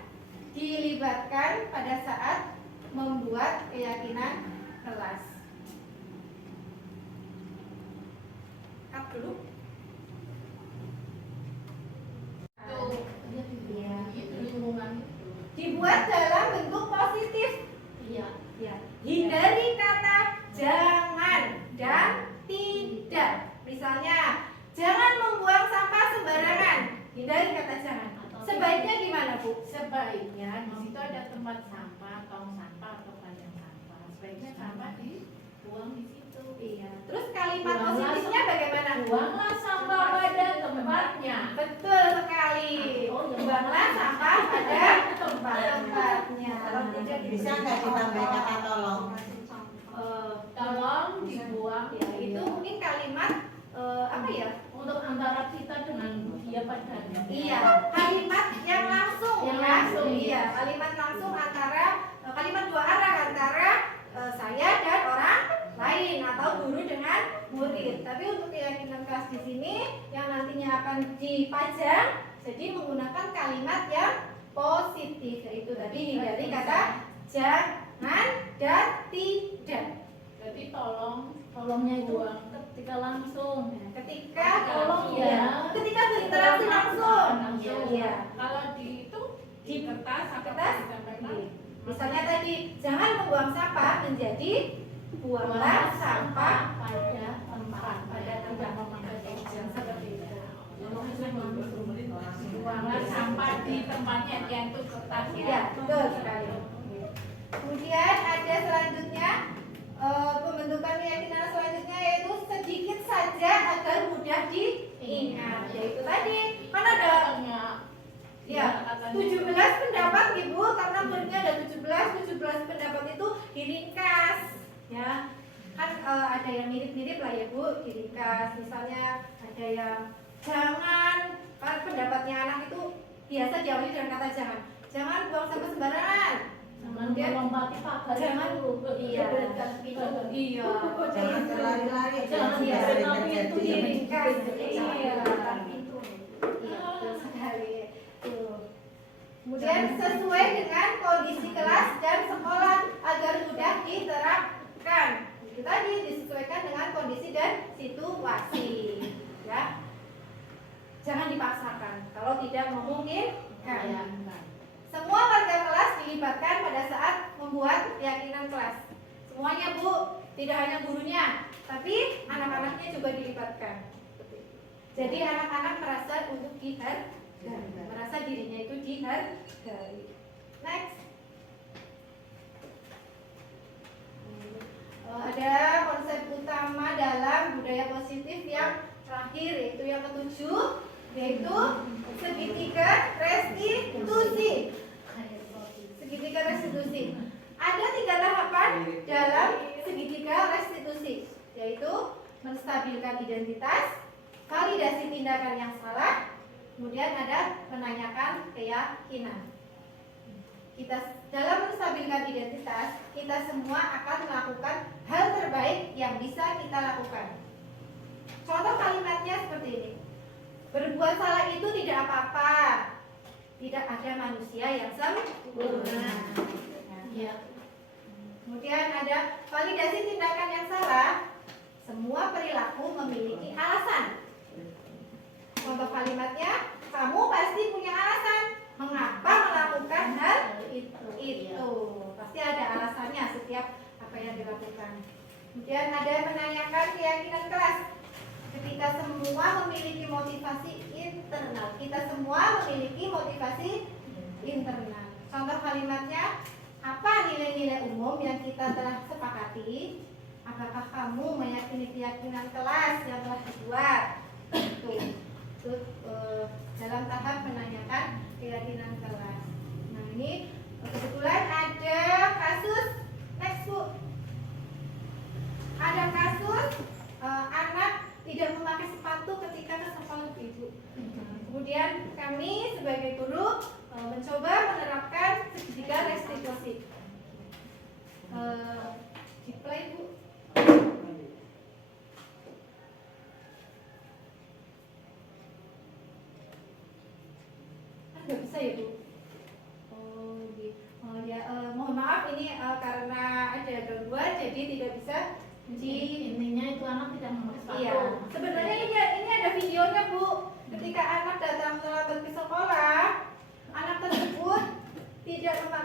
dilibatkan pada saat membuat keyakinan kelas. Cut dulu. Dibuat dalam bentuk positif. Iya. Ya. Hindari kata jangan dan tidak. Misalnya, jangan membuang sampah sembarangan. Hindari kata jangan. Sebaiknya gimana, Bu? Sebaiknya di situ ada tempat sampah, tong sampah atau kandang sampah. Sebaiknya sampah dibuang di situ. Iya. Terus kalimat Buanglah positifnya bagaimana? Buanglah sampah pada tempatnya. Betul sekali. Oh, iya. Buanglah sampah pada tempatnya. Kalau tidak bisa nggak ditambahin kata tolong? Tolong dibuang. Ya, itu mungkin kalimat apa ya? Untuk antara kita dengan dia padanya. Iya, kalimat yang langsung. Yang ya. langsung, Iya, kalimat langsung antara kalimat dua arah antara saya dan orang lain atau guru dengan murid. Tapi untuk keyakinan kelas di sini yang nantinya akan dipajang, jadi menggunakan kalimat yang positif, yaitu tadi hindari kata jangan dan tidak. Berarti Tolongnya itu ketika langsung. Ketika Tolong iya, ya. ketika berinteraksi langsung. Iya. Kalau di kertas Kertas? disampaikan. Misalnya tadi jangan membuang sampah menjadi buanglah sampah pada tempat. pada tempat. Seperti itu. Buanglah sampah di tempatnya yang itu kertas Ya, ya. betul sekali. Kemudian ada selanjutnya pembentukan keyakinan selanjutnya yaitu sedikit saja agar mudah diingat. Yaitu tadi kan ada ya 17 pendapat Ibu, karena muridnya ada 17 pendapat itu diringkas ya. Kan ada yang mirip-mirip lah ya, Bu, diringkas. Misalnya ada yang jangan, kan pendapatnya anak itu biasa diawali dengan kata jangan. Jangan buang sampah sembarangan. Jangan melompati pagar. Jangan iya. Iya. Jangan berlari-lari. Jangan Iya. berenang pintu Diringkas. Iya. Iya. Iya, betul sekali. Tuh. Kemudian sesuai dengan kondisi kelas membuat keyakinan kelas. Semuanya Bu, tidak hanya gurunya, tapi anak-anaknya juga dilibatkan. Jadi anak-anak merasa untuk dihargai, merasa dirinya itu dihargai. Next. Ada konsep utama dalam budaya positif yang terakhir, yaitu yang ketujuh, yaitu segitiga restitusi. Segitiga restitusi. Ada 3 tahapan dalam segitiga restitusi, yaitu menstabilkan identitas, validasi tindakan yang salah, kemudian ada menanyakan keyakinan. Dalam menstabilkan identitas, kita semua akan melakukan hal terbaik yang bisa kita lakukan. Contoh kalimatnya seperti ini. Berbuat salah itu tidak apa-apa. Tidak ada manusia yang sempurna. Iya. Kemudian ada validasi tindakan yang salah. Semua perilaku memiliki alasan. Contoh kalimatnya, kamu pasti punya alasan mengapa melakukan hal itu. Pasti ada alasannya setiap apa yang dilakukan. Kemudian ada menanyakan keyakinan kelas. Ketika semua memiliki motivasi internal, kita semua memiliki motivasi internal. Contoh kalimatnya, apa nilai-nilai umum yang kita telah sepakati? Apakah kamu meyakini keyakinan kelas yang telah dibuat? Itu dalam tahap menanyakan keyakinan kelas. Nah ini kebetulan ada kasus, next Bu. Ada kasus anak tidak memakai sepatu ketika ke sekolah Ibu. Kemudian kami sebagai guru mencoba menerapkan segitiga restitusi. Display Bu. Nggak bisa ya Bu? Mohon maaf ini karena ada gangguan jadi tidak bisa Intinya itu anak tidak memakai sepatu. Iya. Sebenarnya ini ada videonya Bu. Ketika anak datang terlambat ke sekolah, anak tersebut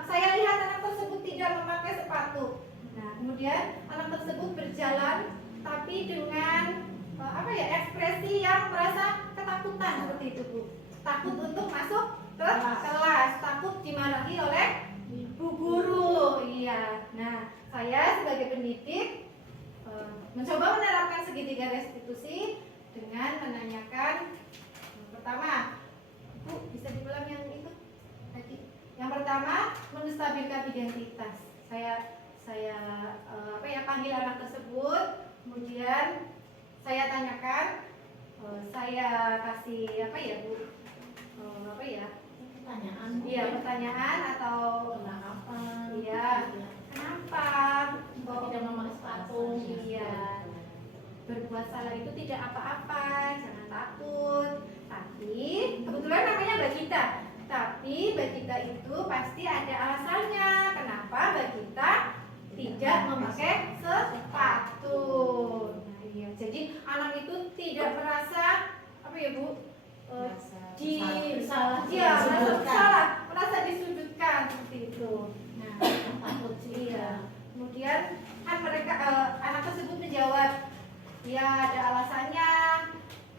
saya lihat anak tersebut tidak memakai sepatu. Nah, kemudian anak tersebut berjalan tapi dengan ekspresi yang merasa ketakutan seperti itu Bu. Takut untuk masuk ke kelas, takut dimarahi oleh bu guru. Iya. Nah, saya sebagai pendidik mencoba menerapkan segitiga restitusi dengan menanyakan pertama, Bu, bisa diulang yang itu tadi. Yang pertama, menstabilkan identitas. Saya panggil anak tersebut, kemudian saya tanyakan, saya kasih Bu? Pertanyaan. Iya, pertanyaan atau Kenapa? Iya. Kenapa? Kok tidak memakai sepatu? Iya. Berbuat salah itu tidak apa-apa, jangan takut. Tapi kebetulan namanya Mbak Gita. Tapi Mbak Gita itu pasti ada alasannya. Kenapa Mbak Gita tidak memakai sepatu? Nah, iya. Jadi anak itu tidak merasa Bu? Merasa disudutkan seperti itu. Nah, Takut sih. iya. Kemudian kan mereka anak tersebut menjawab, ya ada alasannya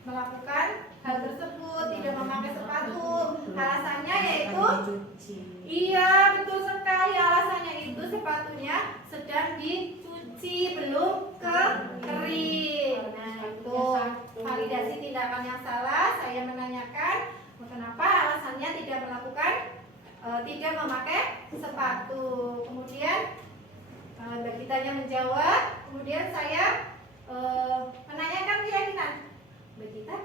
melakukan hal tersebut, tidak memakai sepatu. Alasannya yaitu iya betul sekali, alasannya itu sepatunya sedang dicuci belum kering. Nah itu validasi tindakan yang salah. Saya menanyakan kenapa alasannya tidak tidak memakai sepatu. Kemudian Mbak Gitanya menjawab. Kemudian saya menanyakan keyakinan. Mbak Gita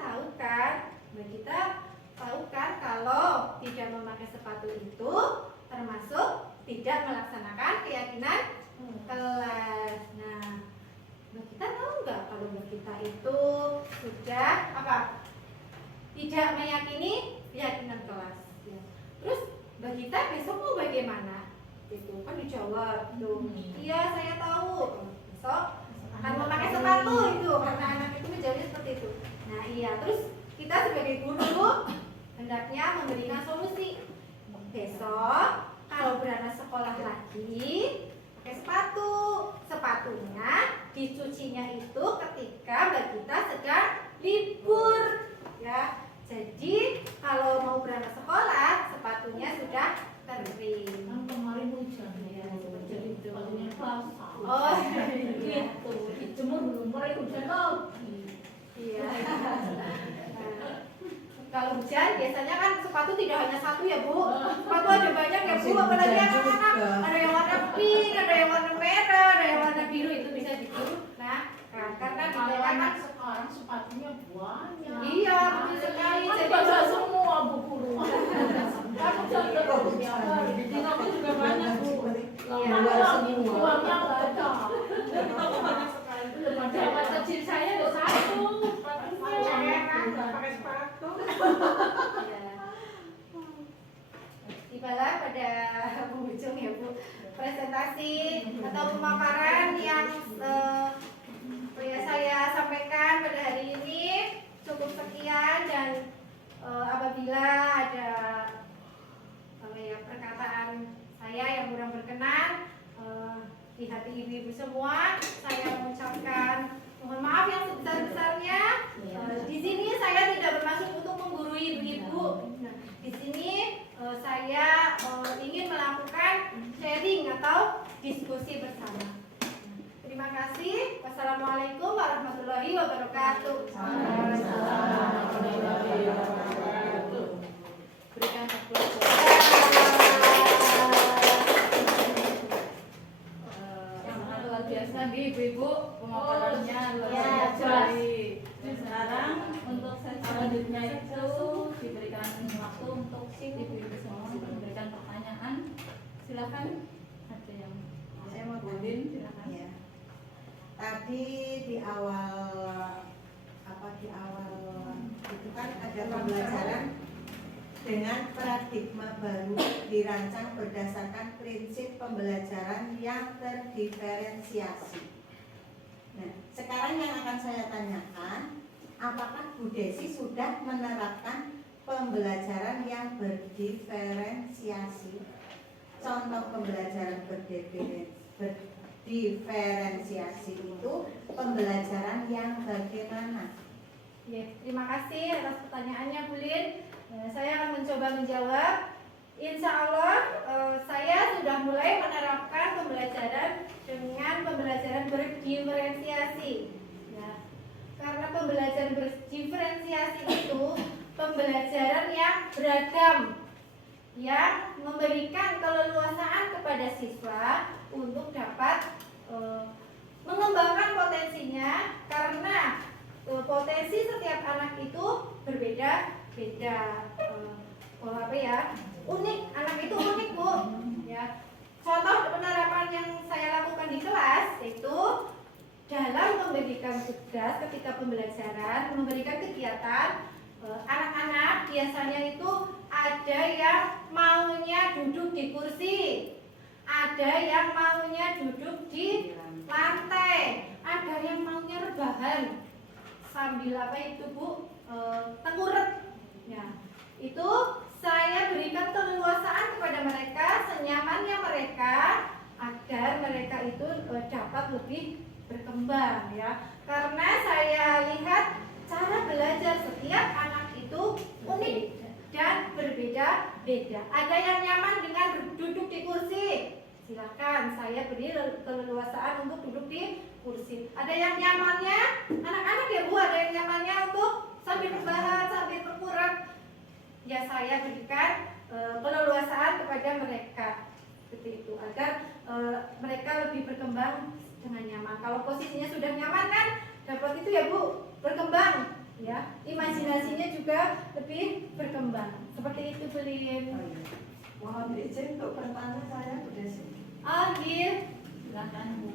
tahu kan kalau tidak memakai sepatu itu termasuk tidak melaksanakan keyakinan kelas. Nah, Mbak Gita tahu nggak kalau Mbak Gita itu sudah tidak meyakini keyakinan kelas. Ya. Terus Mbak Gita besok mau bagaimana? Itu kan dijawab tuh. Iya saya tahu. Besok akan memakai sepatu itu karena anak itu menjawabnya seperti itu. Nah iya, terus kita sebagai guru hendaknya memberikan solusi. Besok kalau berangkat sekolah lagi Tapi pakai sepatu. Sepatunya dicucinya itu ketika Mbak Gita sedang libur ya. Jadi kalau mau berangkat sekolah sepatunya sudah kering. Kan kemarin hujan ya, jadi sepatunya basah. Oh Gitu, dijemur belum mulai hujan lagi. iya. Kalau hujan biasanya kan sepatu tidak hanya satu ya Bu. Sepatu ada banyak ya Bu, apalagi anak-anak. Ada yang warna pink, ada yang warna merah, ada yang warna biru, itu bisa dibuat. Nah, karena di Kalau dalam anak sekarang sepatunya banyak. iya betul sekali. Kan Jadi basah semua Bu Guru. Aku jaga Kok tiap hujan? hari. Di aku juga banyak Bu. Iya. Uangnya baca. Belum ada anak kecil saya ada satu. Sepatunya. Pakai sepatu. ya. Tibalah pada penghujung ya Bu, presentasi atau pemaparan yang saya sampaikan pada hari ini cukup sekian, dan apabila ada perkataan saya yang kurang berkenan di hati ibu-ibu semua, saya mengucapkan mohon maaf yang sebesar-besarnya. Di sini saya tidak bermaksud untuk menggurui ibu-ibu. Nah, di sini saya ingin melakukan sharing atau diskusi bersama. Terima kasih. Wassalamualaikum warahmatullahi wabarakatuh. Berikan aplaus. Yang sangat luar biasa nih ibu-ibu, pemaparannya luar Ya, biasa jelas. sekali. Dan sekarang untuk sesi selanjutnya itu diberikan waktu untuk ibu-ibu semua memberikan pertanyaan. Silakan. Ada yang Saya mau Budin, silakan. Ya. Tadi di awal itu kan ada pembelajaran dengan paradigma baru dirancang berdasarkan prinsip pembelajaran yang terdiferensiasi. Nah, sekarang yang akan saya tanyakan, apakah Bu Desi sudah menerapkan pembelajaran yang berdiferensiasi? Contoh pembelajaran berdiferensiasi itu pembelajaran yang bagaimana? Ya, terima kasih atas pertanyaannya Bu Lin. Saya akan mencoba menjawab. Insya Allah saya sudah mulai menerapkan pembelajaran dengan pembelajaran berdiferensiasi. Ya, karena pembelajaran berdiferensiasi itu pembelajaran yang beragam, yang memberikan keleluasaan kepada siswa untuk dapat mengembangkan potensinya, karena potensi setiap anak itu berbeda-beda. Unik, anak itu unik Bu ya. Contoh penerapan yang saya lakukan di kelas itu dalam memberikan tugas ketika pembelajaran, memberikan kegiatan, anak-anak biasanya itu ada yang maunya duduk di kursi, ada yang maunya duduk di lantai, ada yang maunya rebahan sambil tengkurap. Ya, itu saya berikan keleluasaan kepada mereka, senyamannya mereka, agar mereka itu dapat lebih berkembang ya. Karena saya lihat cara belajar setiap anak itu unik dan berbeda-beda. Ada yang nyaman dengan duduk di kursi, silakan saya beri keleluasaan untuk duduk di kursi. Ada yang nyamannya, anak-anak ya Bu, ada yang nyamannya untuk sambil rebahan, sambil berkurang. Ya saya berikan keleluasaan kepada mereka seperti itu, agar mereka lebih berkembang dengan nyaman. Kalau posisinya sudah nyaman kan dapat itu ya Bu, berkembang ya, imajinasinya juga lebih berkembang. Seperti itu Bu Lin. Mohon izin untuk bertanya saya Bu Desi. Silakan Bu.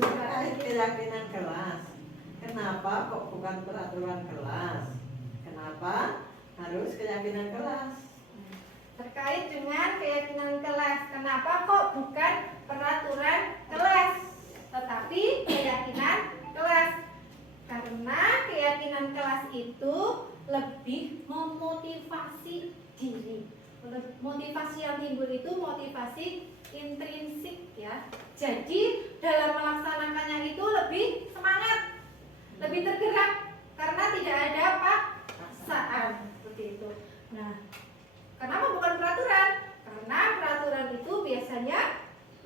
Terkait keyakinan kelas, kenapa kok bukan peraturan kelas? Kenapa harus keyakinan kelas? Terkait dengan keyakinan kelas, kenapa kok bukan peraturan kelas, tetapi keyakinan kelas? Karena keyakinan kelas itu lebih memotivasi diri. Motivasi yang timbul itu motivasi intrinsik. ya. Jadi dalam melaksanakannya itu lebih semangat, lebih tergerak karena tidak ada paksaan seperti itu. Nah, kenapa bukan peraturan? Karena peraturan itu biasanya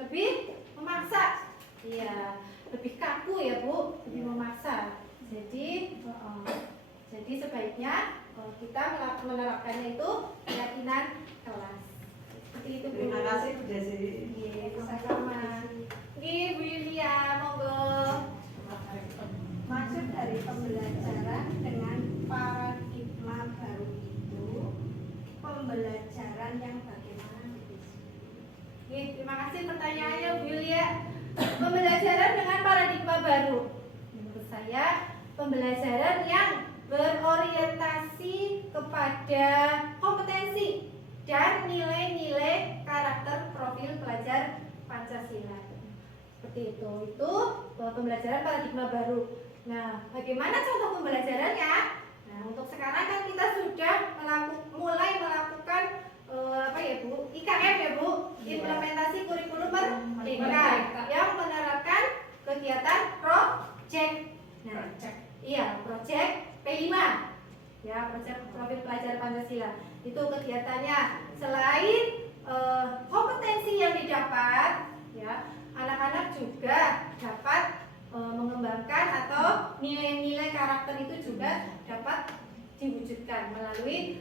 lebih memaksa, iya, lebih kaku ya Bu, lebih memaksa. Jadi sebaiknya kita menerapkannya itu keyakinan kelas. Seperti itu Bu. Terima kasih Bu Desi. Iya, sama-sama. Ini Bu Yulia, monggo. Maksud dari pembelajaran dengan paradigma baru itu pembelajaran yang bagaimana? Terima kasih pertanyaannya Bu Yulia. Pembelajaran dengan paradigma baru. Menurut saya, pembelajaran yang berorientasi kepada kompetensi dan nilai-nilai karakter profil pelajar Pancasila. Seperti itu. Itu pembelajaran paradigma baru. Nah, bagaimana contoh pembelajarannya? Nah, untuk sekarang kan kita sudah mulai melakukan apa ya Bu? IKM ya Bu, implementasi kurikulum merdeka yang menerapkan kegiatan project. Nah, iya, project P5. Ya, project profil pelajar Pancasila. Itu kegiatannya. Selain kompetensi yang didapat, ya, anak-anak juga dapat mengembangkan atau nilai-nilai karakter itu juga dapat diwujudkan melalui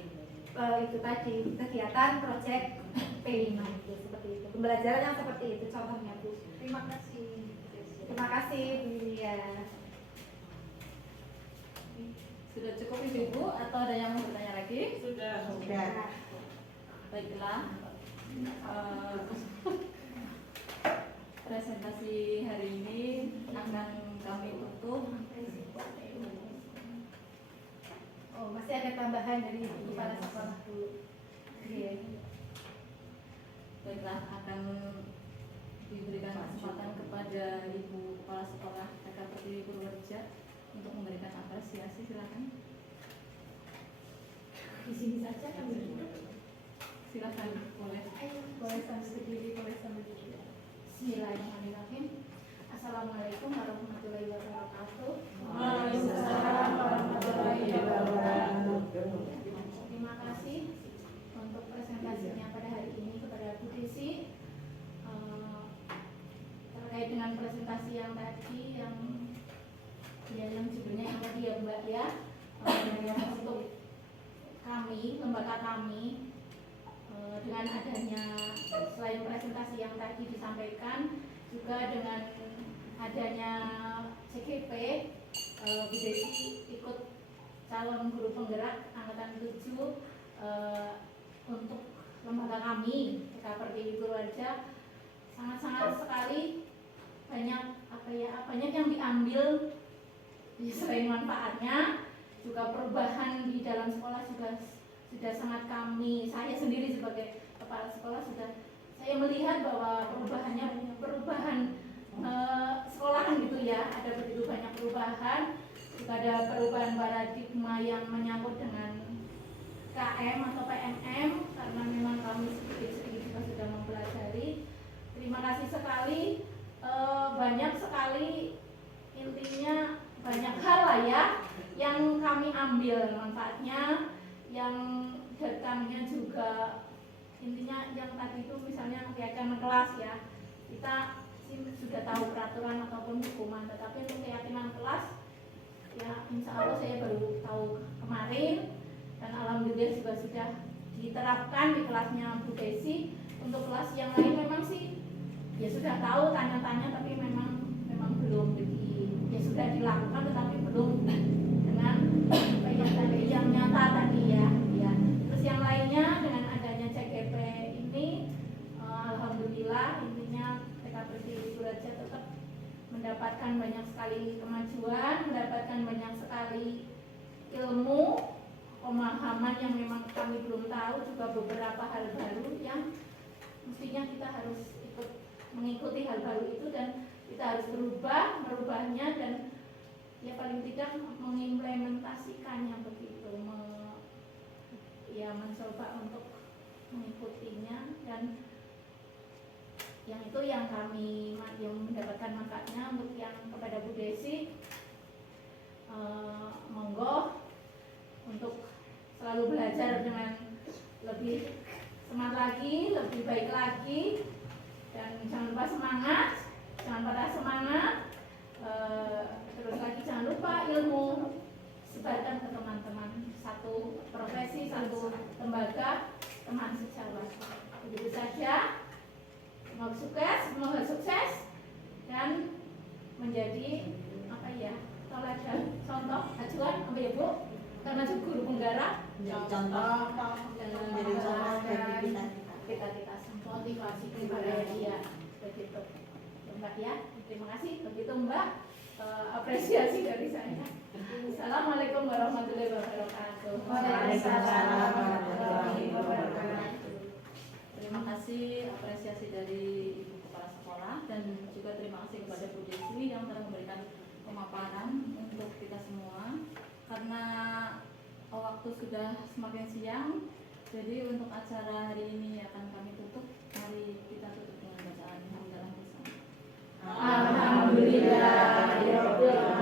itu tadi kegiatan project P5 itu seperti itu. Pembelajaran yang seperti itu contohnya Bu. Terima kasih. Terima kasih Bu Yulia. Sudah cukup Ibu atau ada yang mau bertanya lagi? Sudah. Baiklah. Presentasi hari ini akan kami tutup. Oh, masih ada tambahan dari kepala sekolah Bu. Iya. Baiklah, akan diberikan kesempatan kepada Ibu Kepala Sekolah TK Pertiwi Purworejo untuk memberikan apresiasi. Silakan. Di sini saja kan Bu. Silakan, boleh. Boleh sambil berdiri, boleh sambil berdiri. Bismillahirrahmanirrahim. Assalamualaikum warahmatullahi wabarakatuh. Waalaikumsalam warahmatullahi wabarakatuh. Terima kasih untuk presentasinya pada hari ini kepada Bu Desi. Terkait dengan presentasi yang tadi yang judulnya yang tadi ya Mbak ya, untuk kami, lembaga kami, dengan adanya selain presentasi yang tadi disampaikan, juga dengan adanya CGP, Bu Desi ikut calon guru penggerak angkatan 7 untuk lembaga kami TK Pertiwi Purworejo. Sangat-sangat sekali banyak yang diambil. Selain manfaatnya, juga perubahan di dalam sekolah juga sudah sangat saya sendiri sebagai kepala sekolah saya melihat bahwa perubahan sekolahan gitu ya, ada begitu banyak perubahan, juga ada perubahan paradigma yang menyangkut dengan KM atau PNM, karena memang kami sedikit-sedikit juga sudah mempelajari. Terima kasih sekali, banyak sekali, intinya banyak hal lah ya yang kami ambil manfaatnya, yang datangnya juga intinya yang tadi itu misalnya keyakinan kelas ya, kita sudah tahu peraturan ataupun hukuman, tetapi untuk keyakinan kelas ya insya Allah saya baru tahu kemarin, dan alhamdulillah juga sudah diterapkan di kelasnya Bu Desi. Untuk kelas yang lain memang sih ya sudah tahu tanya-tanya, tapi memang belum ya sudah dilakukan tetapi belum dengan yang nyata tadi ya. Terus yang lainnya dengan adanya CGP ini, alhamdulillah intinya TK Pertiwi Purworejo tetap mendapatkan banyak sekali kemajuan, mendapatkan banyak sekali ilmu, pemahaman yang memang kami belum tahu, juga beberapa hal baru yang mestinya kita harus ikut mengikuti hal baru itu, dan kita harus merubahnya dan ya paling tidak mengimplementasikannya begitu, mencoba untuk mengikutinya, dan yang itu yang kami yang mendapatkan manfaatnya. Untuk yang kepada Bu Desi, monggo untuk selalu belajar dengan lebih semangat lagi, lebih baik lagi, dan jangan lupa semangat, jangan patah semangat. Terus lagi jangan lupa ilmu sebarkan ke teman-teman, satu profesi, satu lembaga, teman sejawat. Begitu saja. Semoga sukses dan menjadi apa ya, teladan, contoh, acuan apa ya Bu? Karena guru penggerak, contoh menjadi contoh bagi kita motivasi kepada dia begitu Mbak ya. Terima kasih begitu Mbak, apresiasi dari saya. Assalamualaikum warahmatullahi wabarakatuh. Waalaikumsalam warahmatullahi wabarakatuh. Terima kasih apresiasi dari Ibu Kepala Sekolah, dan juga terima kasih kepada Bu Desi yang telah memberikan pemaparan untuk kita semua. Karena waktu sudah semakin siang, jadi untuk acara hari ini akan kami tutup. Mari kita tutup dengan bacaan hamdalah bersama. Alhamdulillah.